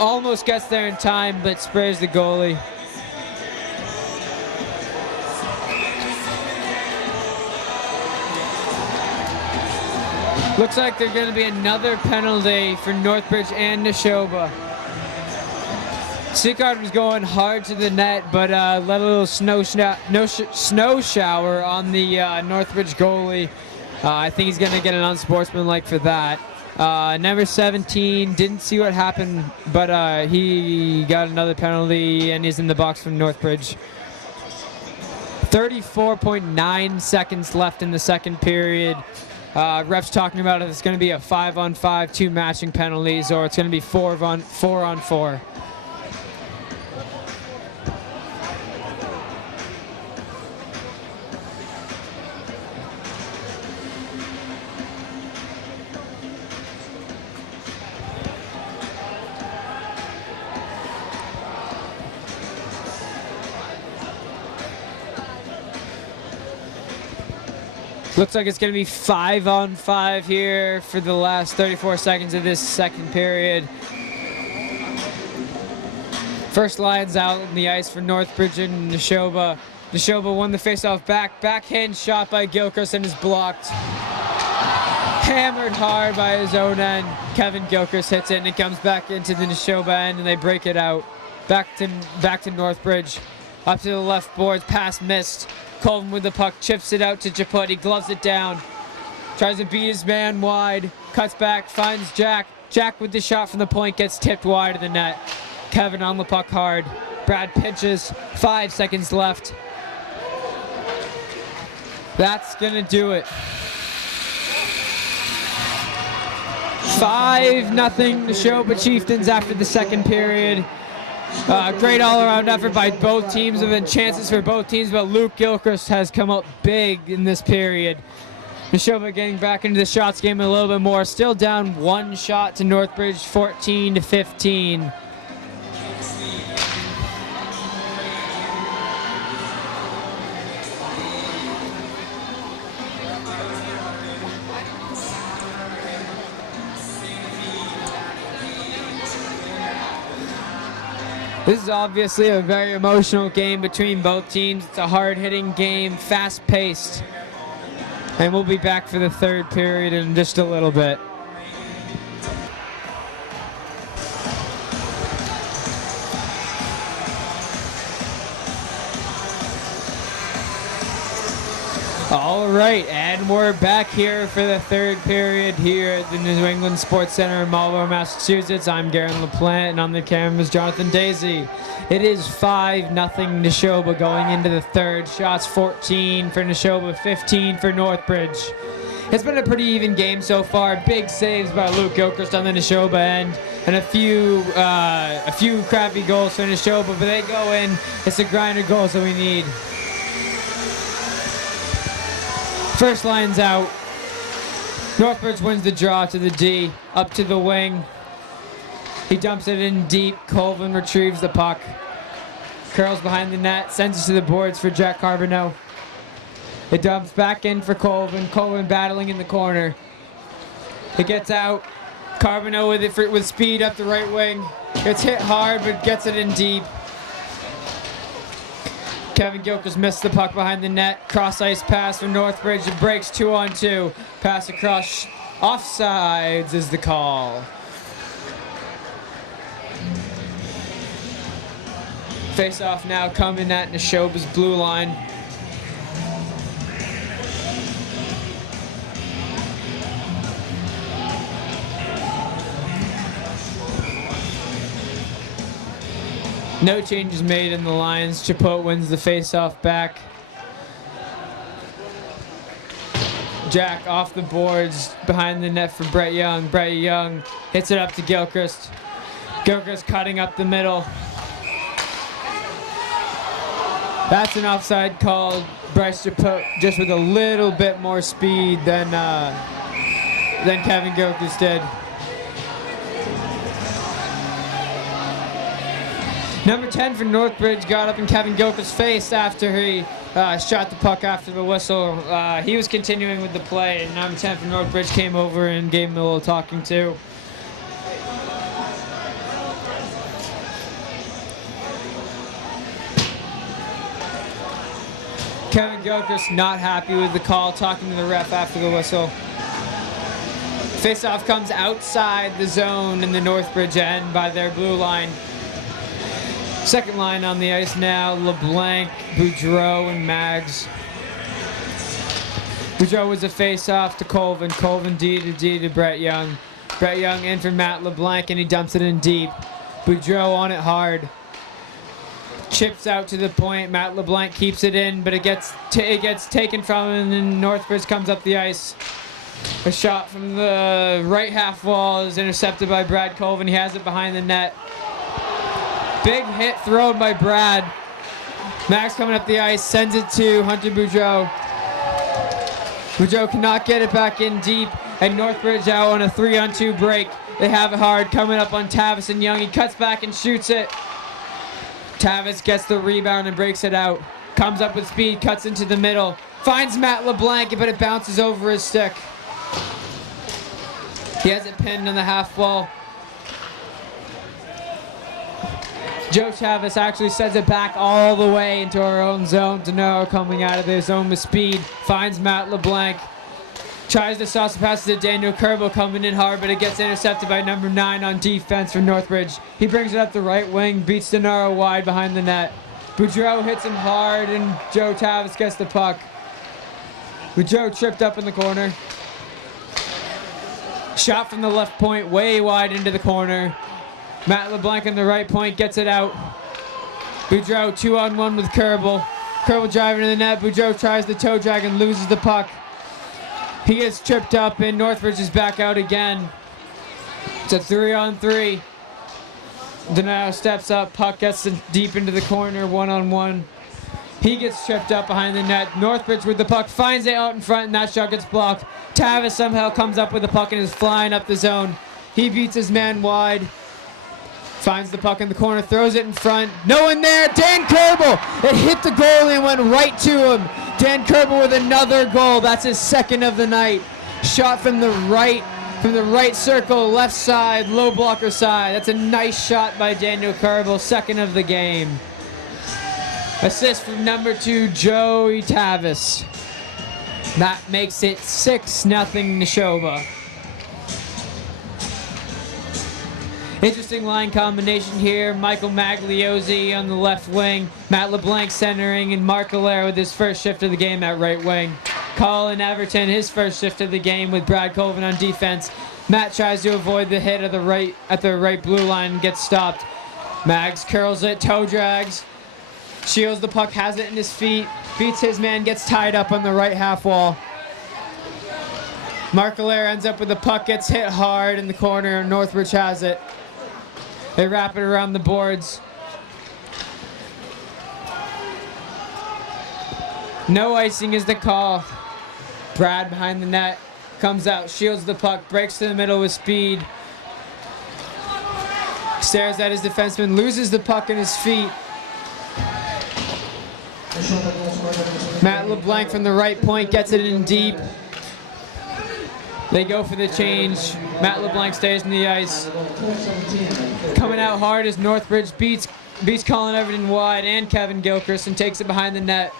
almost gets there in time, but sprays the goalie. Looks like there's going to be another penalty for Northbridge and Neshoba. Seacard was going hard to the net, but let a little snow shower on the Northbridge goalie. I think he's going to get an unsportsmanlike for that. Number 17 didn't see what happened, but he got another penalty, and he's in the box from Northbridge. 34.9 seconds left in the second period. Refs talking about if it's going to be a 5-on-5, 2 matching penalties, or it's going to be 4-on-4. Looks like it's going to be 5-on-5 here for the last 34 seconds of this second period. First line's out on the ice for Northbridge and Neshoba. Neshoba won the faceoff backhand shot by Gilchrist and is blocked. Hammered hard by his own end. Kevin Gilchrist hits it and it comes back into the Neshoba end and they break it out. Back to Northbridge. Up to the left boards, pass missed. Colvin with the puck, chips it out to Chaput. He gloves it down. Tries to beat his man wide. Cuts back, finds Jack. Jack with the shot from the point gets tipped wide of the net. Kevin on the puck hard. Brad pitches, 5 seconds left. That's gonna do it. 5-0 Neshoba Chieftains after the second period. Great all-around effort by both teams. There have been chances for both teams, but Luke Gilchrist has come up big in this period. Neshoba getting back into the shots game a little bit more. Still down 1 shot to Northbridge, 14-15. This is obviously a very emotional game between both teams. It's a hard-hitting game, fast-paced. And we'll be back for the third period in just a little bit. All right, and we're back here for the third period here at the New England Sports Center in Marlborough, Massachusetts. I'm Garen LaPlante, and on the camera is Jonathan Daisy. It is 5-0 Neshoba going into the third. Shots 14 for Neshoba, 15 for Northbridge. It's been a pretty even game so far. Big saves by Luke Gilchrist on the Neshoba end, and a few crappy goals for Neshoba, but they go in. It's the grinder goals that we need. First line's out. Northbridge wins the draw to the D, up to the wing. He dumps it in deep. Colvin retrieves the puck. Curls behind the net, sends it to the boards for Jack Carbonneau. It dumps back in for Colvin. Colvin battling in the corner. It gets out. Carbonneau with speed up the right wing. Gets hit hard, but gets it in deep. Kevin Gilchrist missed the puck behind the net. Cross ice pass from Northbridge. It breaks 2-on-2. Pass across. Offsides is the call. Face off now coming at Neshoba's blue line. No changes made in the lines. Chapot wins the face-off back. Jack off the boards behind the net for Brett Young. Brett Young hits it up to Gilchrist. Gilchrist cutting up the middle. That's an offside call. Bryce Chapot just with a little bit more speed than Kevin Gilchrist did. Number 10 for Northbridge got up in Kevin Gilchrist's face after he shot the puck after the whistle. He was continuing with the play, and number 10 for Northbridge came over and gave him a little talking to. Kevin Gilchrist not happy with the call, talking to the ref after the whistle. Face-off comes outside the zone in the Northbridge end by their blue line. Second line on the ice now, LeBlanc, Boudreau, and Maggs. Boudreau was a face-off to Colvin. Colvin D to Brett Young. Brett Young in for Matt LeBlanc, and he dumps it in deep. Boudreau on it hard. Chips out to the point. Matt LeBlanc keeps it in, but it gets taken from him, and then Northbridge comes up the ice. A shot from the right half wall is intercepted by Brad Colvin. He has it behind the net. Big hit thrown by Brad. Max coming up the ice, sends it to Hunter Boudreau. Boudreau cannot get it back in deep, and Northbridge out on a 3-on-2 break. They have it hard coming up on Tavis and Young. He cuts back and shoots it. Tavis gets the rebound and breaks it out. Comes up with speed, cuts into the middle. Finds Matt LeBlanc, but it bounces over his stick. He has it pinned on the half wall. Joe Tavis actually sends it back all the way into our own zone. Denaro coming out of their zone with speed. Finds Matt LeBlanc. Tries to sauce the pass to Daniel Kerbel coming in hard, but it gets intercepted by number 9 on defense for Northbridge. He brings it up the right wing, beats Denaro wide behind the net. Boudreau hits him hard, and Joe Tavis gets the puck. Boudreau tripped up in the corner. Shot from the left point, way wide into the corner. Matt LeBlanc on the right point gets it out. Boudreau 2-on-1 with Kerbal. Kerbal driving to the net. Boudreau tries the toe drag and loses the puck. He gets tripped up and Northbridge is back out again. It's a 3-on-3. Donato steps up, puck gets deep into the corner, 1-on-1. He gets tripped up behind the net. Northbridge with the puck, finds it out in front, and that shot gets blocked. Tavis somehow comes up with the puck and is flying up the zone. He beats his man wide. Finds the puck in the corner, throws it in front. No one there, Dan Kerbal! It hit the goalie and went right to him. Dan Kerbal with another goal. That's his second of the night. Shot from the right circle, left side, low blocker side. That's a nice shot by Daniel Kerbal, second of the game. Assist from number 2, Joey Tavis. That makes it 6-0 Neshoba. Interesting line combination here. Michael Magliozzi on the left wing. Matt LeBlanc centering, and Mark Allaire with his first shift of the game at right wing. Colin Everton, his first shift of the game with Brad Colvin on defense. Matt tries to avoid the hit at the right blue line and gets stopped. Mags curls it, toe drags. Shields the puck, has it in his feet. Beats his man, gets tied up on the right half wall. Mark Allaire ends up with the puck, gets hit hard in the corner, and Northbridge has it. They wrap it around the boards. No icing is the call. Brad behind the net, comes out, shields the puck, breaks to the middle with speed. Stares at his defenseman, loses the puck in his feet. Matt LeBlanc from the right point gets it in deep. They go for the change. Matt LeBlanc stays in the ice. Coming out hard as Northbridge beats Colin Everton wide and Kevin Gilchrist and takes it behind the net.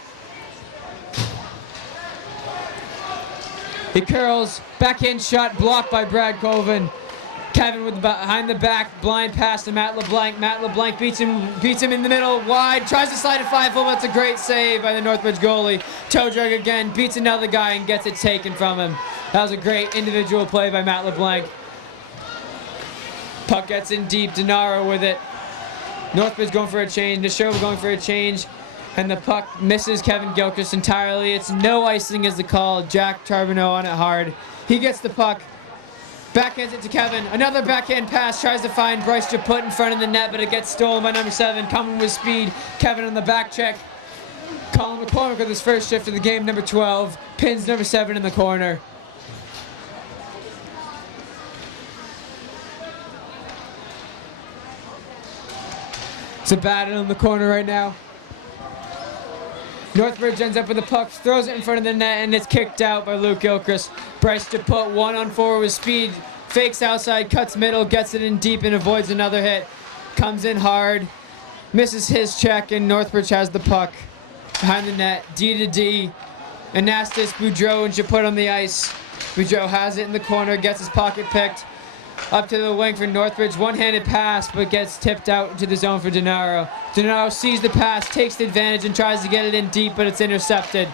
He curls, backhand shot blocked by Brad Colvin. Kevin with behind the back, blind pass to Matt LeBlanc. Matt LeBlanc beats him in the middle, wide, tries to slide it 5-hole, but it's a great save by the Northbridge goalie. Toe drag again, beats another guy and gets it taken from him. That was a great individual play by Matt LeBlanc. Puck gets in deep, Denaro with it. Northbridge going for a change, Neshoba going for a change, and the puck misses Kevin Gilchrist entirely. It's no icing is the call. Jack Charbonneau on it hard. He gets the puck. Backhands it to Kevin. Another backhand pass. Tries to find Bryce Japut in front of the net, but it gets stolen by number 7. Coming with speed. Kevin on the back check. Colin McCormick with his first shift of the game, number 12. Pins number 7 in the corner. It's a battle in the corner right now. Northbridge ends up with the puck, throws it in front of the net, and it's kicked out by Luke Gilchrist. Bryce Japut 1-on-4 with speed, fakes outside, cuts middle, gets it in deep, and avoids another hit. Comes in hard, misses his check, and Northbridge has the puck behind the net, D to D. Anastas, Boudreau, and Japut on the ice. Boudreau has it in the corner, gets his pocket picked. Up to the wing for Northbridge, one-handed pass, but gets tipped out into the zone for Denaro. Denaro sees the pass, takes the advantage, and tries to get it in deep, but it's intercepted.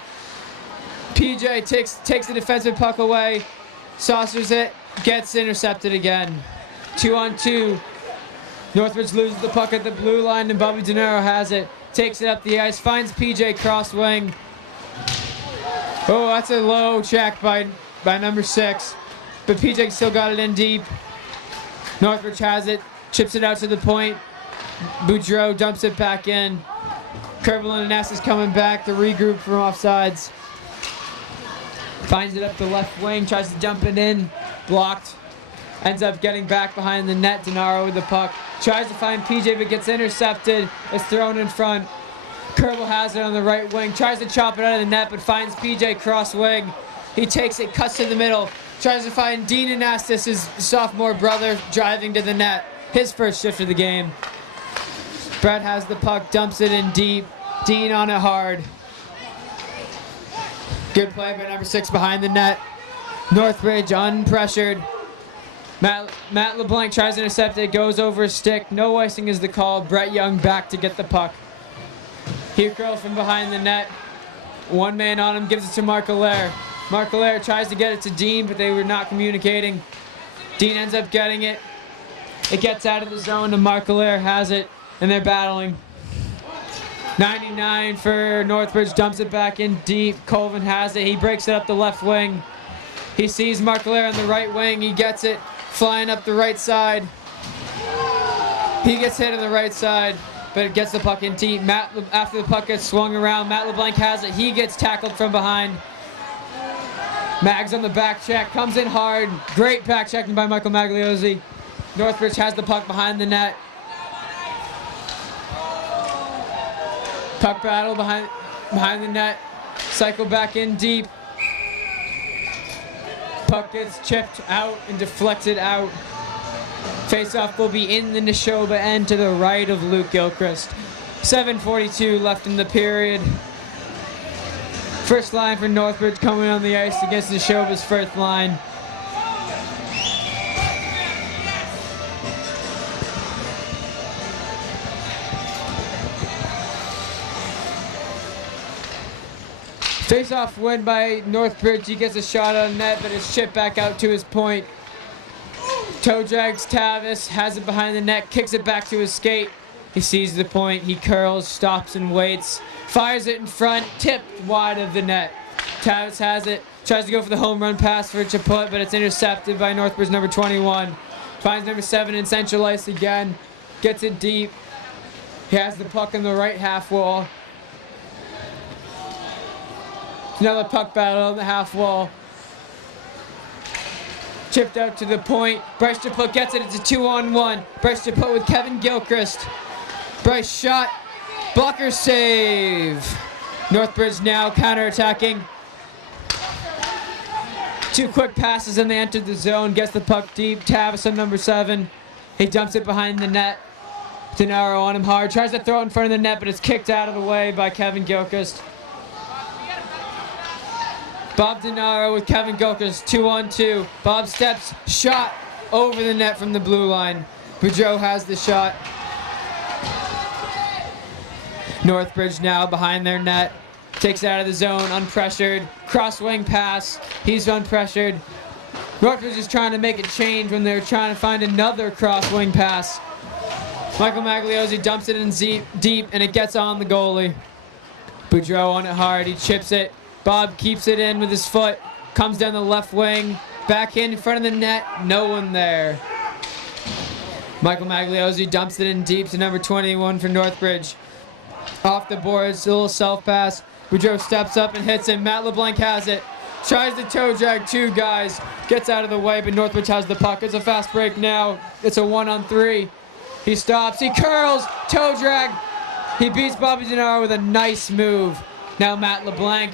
PJ takes the defensive puck away, saucers it, gets intercepted again. 2-on-2. Northbridge loses the puck at the blue line, and Bobby Denaro has it. Takes it up the ice, finds PJ cross wing. Oh, that's a low check by number 6, but PJ still got it in deep. Northbridge has it, chips it out to the point. Boudreau dumps it back in. Kerbal and Ness is coming back to regroup from offsides. Finds it up the left wing, tries to dump it in, blocked. Ends up getting back behind the net. Denaro with the puck. Tries to find PJ, but gets intercepted. It's thrown in front. Kerbal has it on the right wing. Tries to chop it out of the net, but finds PJ cross wing. He takes it, cuts to the middle. Tries to find Dean Anastas, his sophomore brother, driving to the net. His first shift of the game. Brett has the puck, dumps it in deep. Dean on it hard. Good play by number 6 behind the net. Northbridge unpressured. Matt LeBlanc tries to intercept it, goes over a stick. No icing is the call. Brett Young back to get the puck. He curls from behind the net. One man on him, gives it to Mark Allaire. Mark Allaire tries to get it to Dean, but they were not communicating. Dean ends up getting it. It gets out of the zone, and Mark Allaire has it, and they're battling. 99 for Northbridge, dumps it back in deep. Colvin has it. He breaks it up the left wing. He sees Markelaire on the right wing. He gets it flying up the right side. He gets hit on the right side, but it gets the puck in deep. After the puck gets swung around, Matt LeBlanc has it. He gets tackled from behind. Mags on the back check, comes in hard. Great back checking by Michael Magliozzi. Northbridge has the puck behind the net. Puck battle behind the net. Cycle back in deep. Puck gets chipped out and deflected out. Faceoff will be in the Neshoba end to the right of Luke Gilchrist. 7:42 left in the period. First line for Northbridge coming on the ice against Neshoba's first line. Face-off win by Northbridge. He gets a shot on net, but it's chipped back out to his point. Toe drags Tavis, has it behind the net, kicks it back to his skate. He sees the point, he curls, stops and waits. Fires it in front, tipped wide of the net. Tavis has it, tries to go for the home run pass for Chaput, but it's intercepted by Northbridge number 21. Finds number 7 in central ice again, gets it deep. He has the puck in the right half wall. Another puck battle on the half wall. Chipped out to the point. Bryce Chaput gets it. It's a 2-on-1. Bryce Chaput with Kevin Gilchrist. Bryce shot. Blocker save. Northbridge now counterattacking. 2 quick passes and they enter the zone. Gets the puck deep. Tavis on number 7. He dumps it behind the net. Denaro on him hard. Tries to throw it in front of the net, but it's kicked out of the way by Kevin Gilchrist. Bob Denaro with Kevin Gilchrist, 2-on-2. Bob steps, shot over the net from the blue line. Boudreau has the shot. Northbridge now behind their net. Takes it out of the zone, unpressured. Cross-wing pass, he's unpressured. Northbridge is trying to make a change when they're trying to find another cross-wing pass. Michael Magliozzi dumps it in deep, and it gets on the goalie. Boudreau on it hard, he chips it. Bob keeps it in with his foot, comes down the left wing, back in front of the net, no one there. Michael Magliozzi dumps it in deep to number 21 for Northbridge. Off the boards, a little self-pass. Boudreau steps up and hits him. Matt LeBlanc has it. Tries to toe drag 2 guys, gets out of the way, but Northbridge has the puck. It's a fast break now. It's a 1-on-3. He stops, he curls, toe drag. He beats Bobby Denaro with a nice move. Now Matt LeBlanc.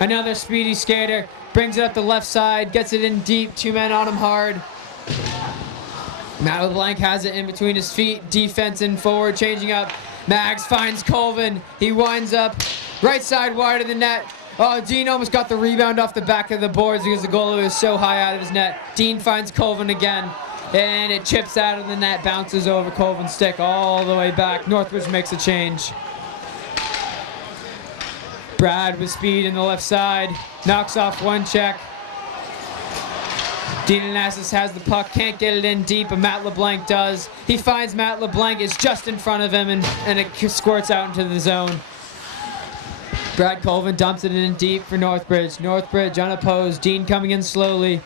Another speedy skater, brings it up the left side, gets it in deep, 2 men on him hard. Matt LeBlanc has it in between his feet, defense and forward, changing up. Mags finds Colvin, he winds up, right side wide of the net. Oh, Dean almost got the rebound off the back of the boards because the goalie was so high out of his net. Dean finds Colvin again, and it chips out of the net, bounces over Colvin's stick all the way back. Northbridge makes a change. Brad with speed in the left side, knocks off one check. Dean Anastas has the puck, can't get it in deep, but Matt LeBlanc does. He finds Matt LeBlanc, is just in front of him, and it squirts out into the zone. Brad Colvin dumps it in deep for Northbridge. Northbridge unopposed, Dean coming in slowly.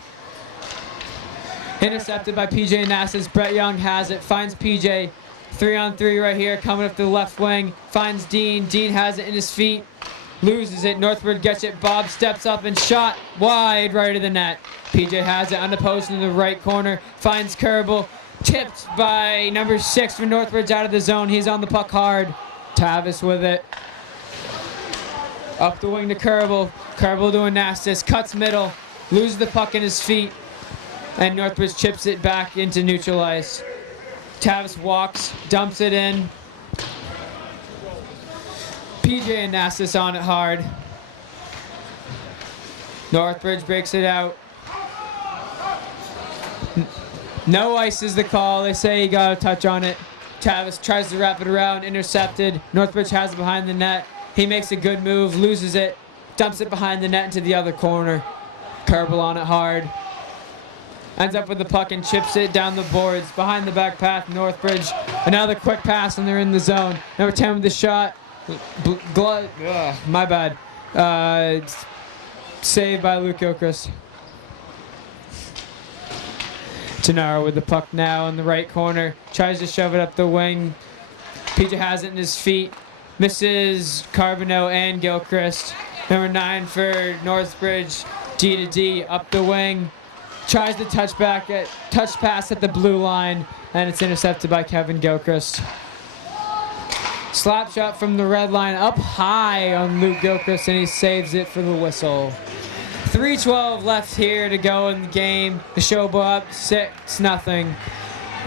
Intercepted by PJ Anastas, Brett Young has it, finds PJ. 3-on-3 right here, coming up the left wing, finds Dean. Dean has it in his feet. Loses it, Northbridge gets it, Bob steps up and shot wide right of the net. PJ has it unopposed in the right corner, finds Kerbal, tipped by number 6 for Northbridge out of the zone. He's on the puck hard. Tavis with it. Up the wing to Kerbal. Kerbal to Anastas, cuts middle, loses the puck in his feet, and Northbridge chips it back into neutral ice. Tavis walks, dumps it in. PJ Anastas on it hard. Northbridge breaks it out. No ice is the call. They say he got a touch on it. Tavis tries to wrap it around, intercepted. Northbridge has it behind the net. He makes a good move, loses it, dumps it behind the net into the other corner. Kerbal on it hard. Ends up with the puck and chips it down the boards. Behind the back path, Northbridge. Another quick pass and they're in the zone. Number 10 with the shot. My bad. Saved by Luke Gilchrist. Gennaro with the puck now in the right corner. Tries to shove it up the wing. PJ has it in his feet. Misses Carbonneau and Gilchrist. Number 9 for Northbridge. D to D up the wing. Tries to touch pass at the blue line, and it's intercepted by Kevin Gilchrist. Slap shot from the red line up high on Luke Gilchrist, and he saves it for the whistle. 3:12 left here to go in the game. The Neshoba up 6-0.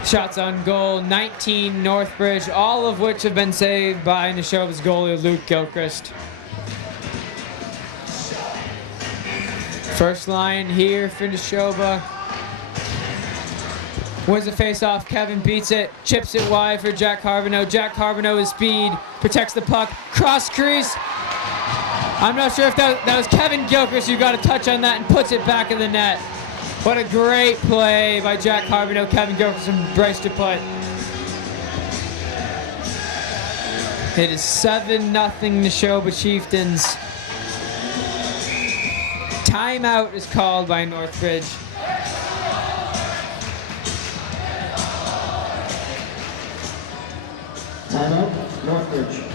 Shots on goal, 19 Northbridge, all of which have been saved by Neshoba's goalie, Luke Gilchrist. First line here for Neshoba. Wins the face-off. Kevin beats it. Chips it wide for Jack Carbonneau. Jack Carbonneau with speed. Protects the puck. Cross crease. I'm not sure if that was Kevin Gilchrist who got a touch on that and puts it back in the net. What a great play by Jack Carbonneau, Kevin Gilchrist, and Bryce DePut. It is 7-0 Neshoba Chieftains. Timeout is called by Northbridge. Timeout, Northbridge.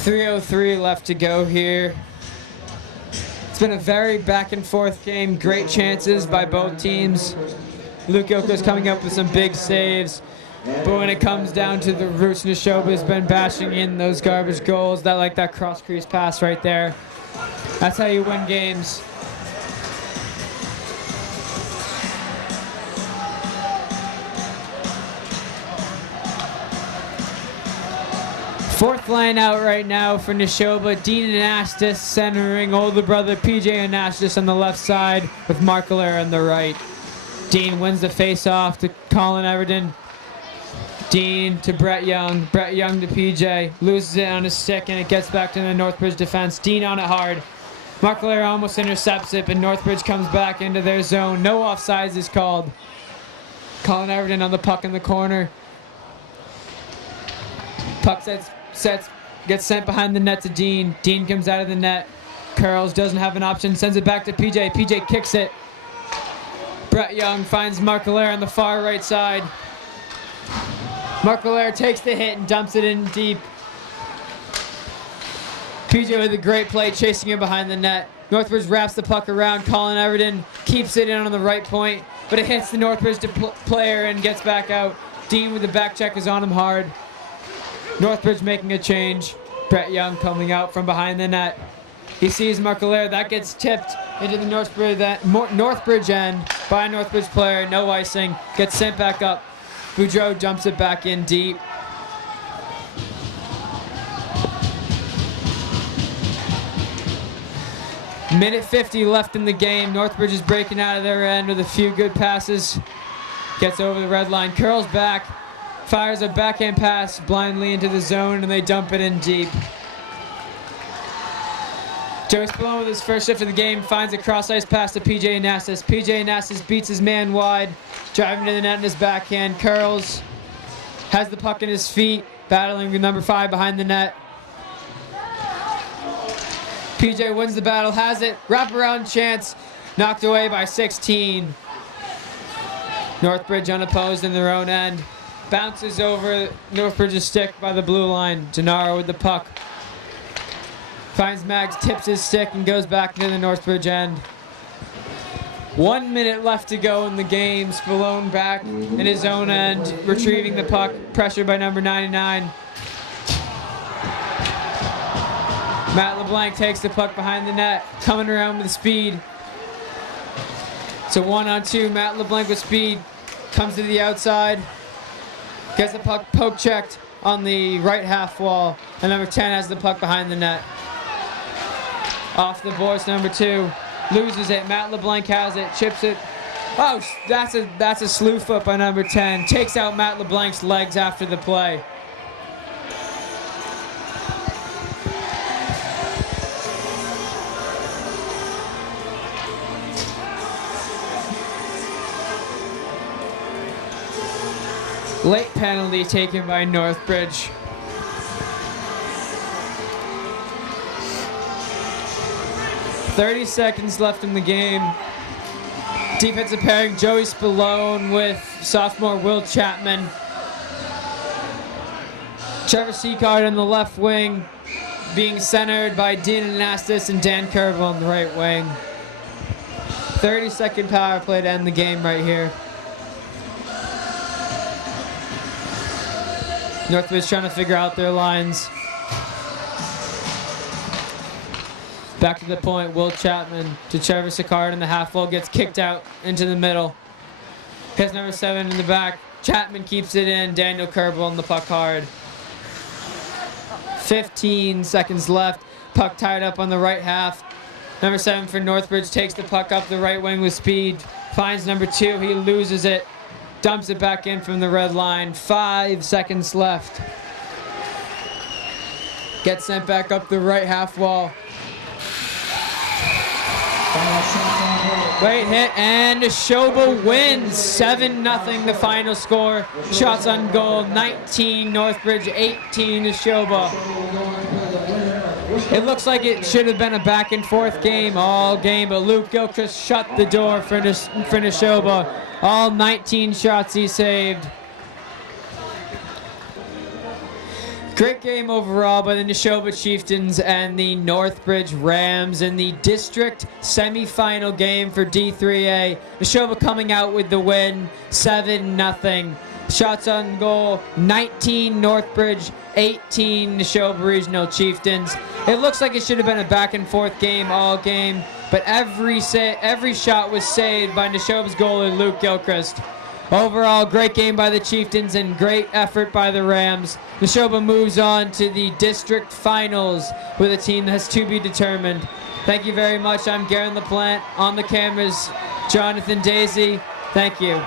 .303 left to go here. It's been a very back and forth game. Great chances by both teams. Luke Gilchrist coming up with some big saves. But when it comes down to the roots, Neshoba has been bashing in those garbage goals. That cross crease pass right there. That's how you win games. Fourth line out right now for Neshoba. Dean Anastas centering older brother PJ Anastas on the left side with Mark Allaire on the right. Dean wins the face-off to Colin Everton. Dean to Brett Young. Brett Young to PJ. Loses it on his stick, and it gets back to the Northbridge defense. Dean on it hard. Mark Allaire almost intercepts it, but Northbridge comes back into their zone. No offsides is called. Colin Everton on the puck in the corner. Puck gets sent behind the net to Dean. Dean comes out of the net. Curls doesn't have an option. Sends it back to PJ. PJ kicks it. Brett Young finds Mark Allaire on the far right side. Mark Allaire takes the hit and dumps it in deep. PJ with a great play, chasing him behind the net. Northbridge wraps the puck around. Colin Everton keeps it in on the right point, but it hits the Northbridge player and gets back out. Dean with the back check is on him hard. Northbridge making a change. Brett Young coming out from behind the net. He sees Mark Allaire. That gets tipped into the Northbridge end by a Northbridge player. No icing. Gets sent back up. Boudreau dumps it back in deep. Minute 50 left in the game. Northbridge is breaking out of their end with a few good passes. Gets over the red line. Curls back. Fires a backhand pass blindly into the zone, and they dump it in deep. Joey Spallone with his first shift of the game finds a cross-ice pass to PJ Anastas. PJ Anastas beats his man wide, driving to the net in his backhand. Curls has the puck in his feet, battling with number 5 behind the net. PJ wins the battle, has it, wraparound chance, knocked away by 16. Northbridge unopposed in their own end. Bounces over Northbridge's stick by the blue line. Gennaro with the puck. Finds Mags, tips his stick, and goes back into the Northbridge end. 1 minute left to go in the game. Spallone back in his own end, retrieving the puck. Pressured by number 99. Matt LeBlanc takes the puck behind the net, coming around with speed. It's a 1-on-2. Matt LeBlanc with speed. Comes to the outside. Gets the puck poke checked on the right half wall. And number 10 has the puck behind the net. Off the boards, number 2. Loses it. Matt LeBlanc has it. Chips it. Oh, that's a slew foot by number 10. Takes out Matt LeBlanc's legs after the play. Late penalty taken by Northbridge. .30 seconds left in the game. Defensive pairing, Joey Spallone with sophomore Will Chapman. Trevor Seacard on the left wing, being centered by Dean Anastas and Dan Kerbel on the right wing. 30-second power play to end the game right here. Northbridge trying to figure out their lines. Back to the point, Will Chapman to Trevor Seacard in the half wall, gets kicked out into the middle. Hits number 7 in the back. Chapman keeps it in, Daniel Kerbel on the puck hard. 15 seconds left, puck tied up on the right half. Number 7 for Northbridge takes the puck up the right wing with speed, finds number 2, he loses it, dumps it back in from the red line. 5 seconds left. Gets sent back up the right half wall. Great hit, and Neshoba wins 7-0 the final score. Shots on goal, 19 Northbridge, 18 Neshoba. It looks like it should have been a back and forth game all game, but Luke Gilchrist shut the door for Neshoba. All 19 shots he saved. Great game overall by the Neshoba Chieftains and the Northbridge Rams in the district semifinal game for D3A. Neshoba coming out with the win, 7-0. Shots on goal, 19 Northbridge, 18 Neshoba Regional Chieftains. It looks like it should have been a back and forth game all game, but every shot was saved by Neshoba's goalie Luke Gilchrist. Overall, great game by the Chieftains and great effort by the Rams. Neshoba moves on to the district finals with a team that has to be determined. Thank you very much. I'm Garen LaPlante. On the cameras, Jonathan Daisy. Thank you.